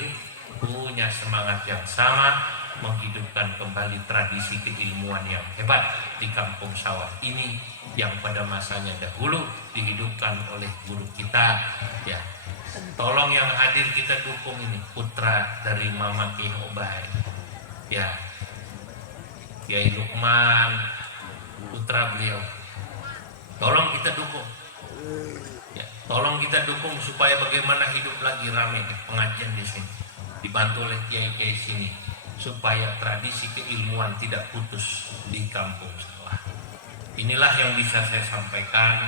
punya semangat yang sama, menghidupkan kembali tradisi keilmuan yang hebat di kampung sawah ini yang pada masanya dahulu dihidupkan oleh guru kita ya. Tolong yang hadir kita dukung ini, putra dari Mama Ki Obay ya, Kiai Lukman, putra beliau. Tolong kita dukung ya, tolong kita dukung supaya bagaimana hidup lagi ramai pengajian di sini, dibantu oleh kiai-kiai sini supaya tradisi keilmuan tidak putus di kampung sawah. Inilah yang bisa saya sampaikan,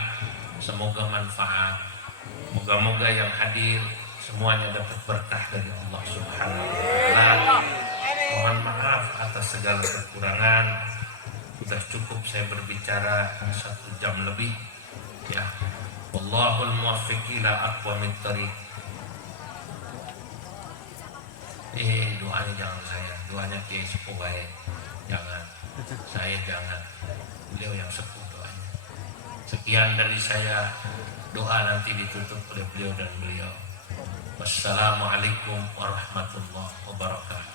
semoga manfaat, moga-moga yang hadir semuanya dapat berkah dari Allah Subhanahu wa Ta'ala. Mohon maaf atas segala kekurangan. Sudah cukup saya berbicara 1 jam lebih ya. Wallahul muwaffiq ila aqwamit thariq. Doanya jangan saya, doanya Kiai Sepuh baik. Jangan, saya jangan. Beliau yang sepuh doanya. Sekian dari saya, doa nanti ditutup oleh beliau dan beliau. Wassalamualaikum warahmatullahi wabarakatuh.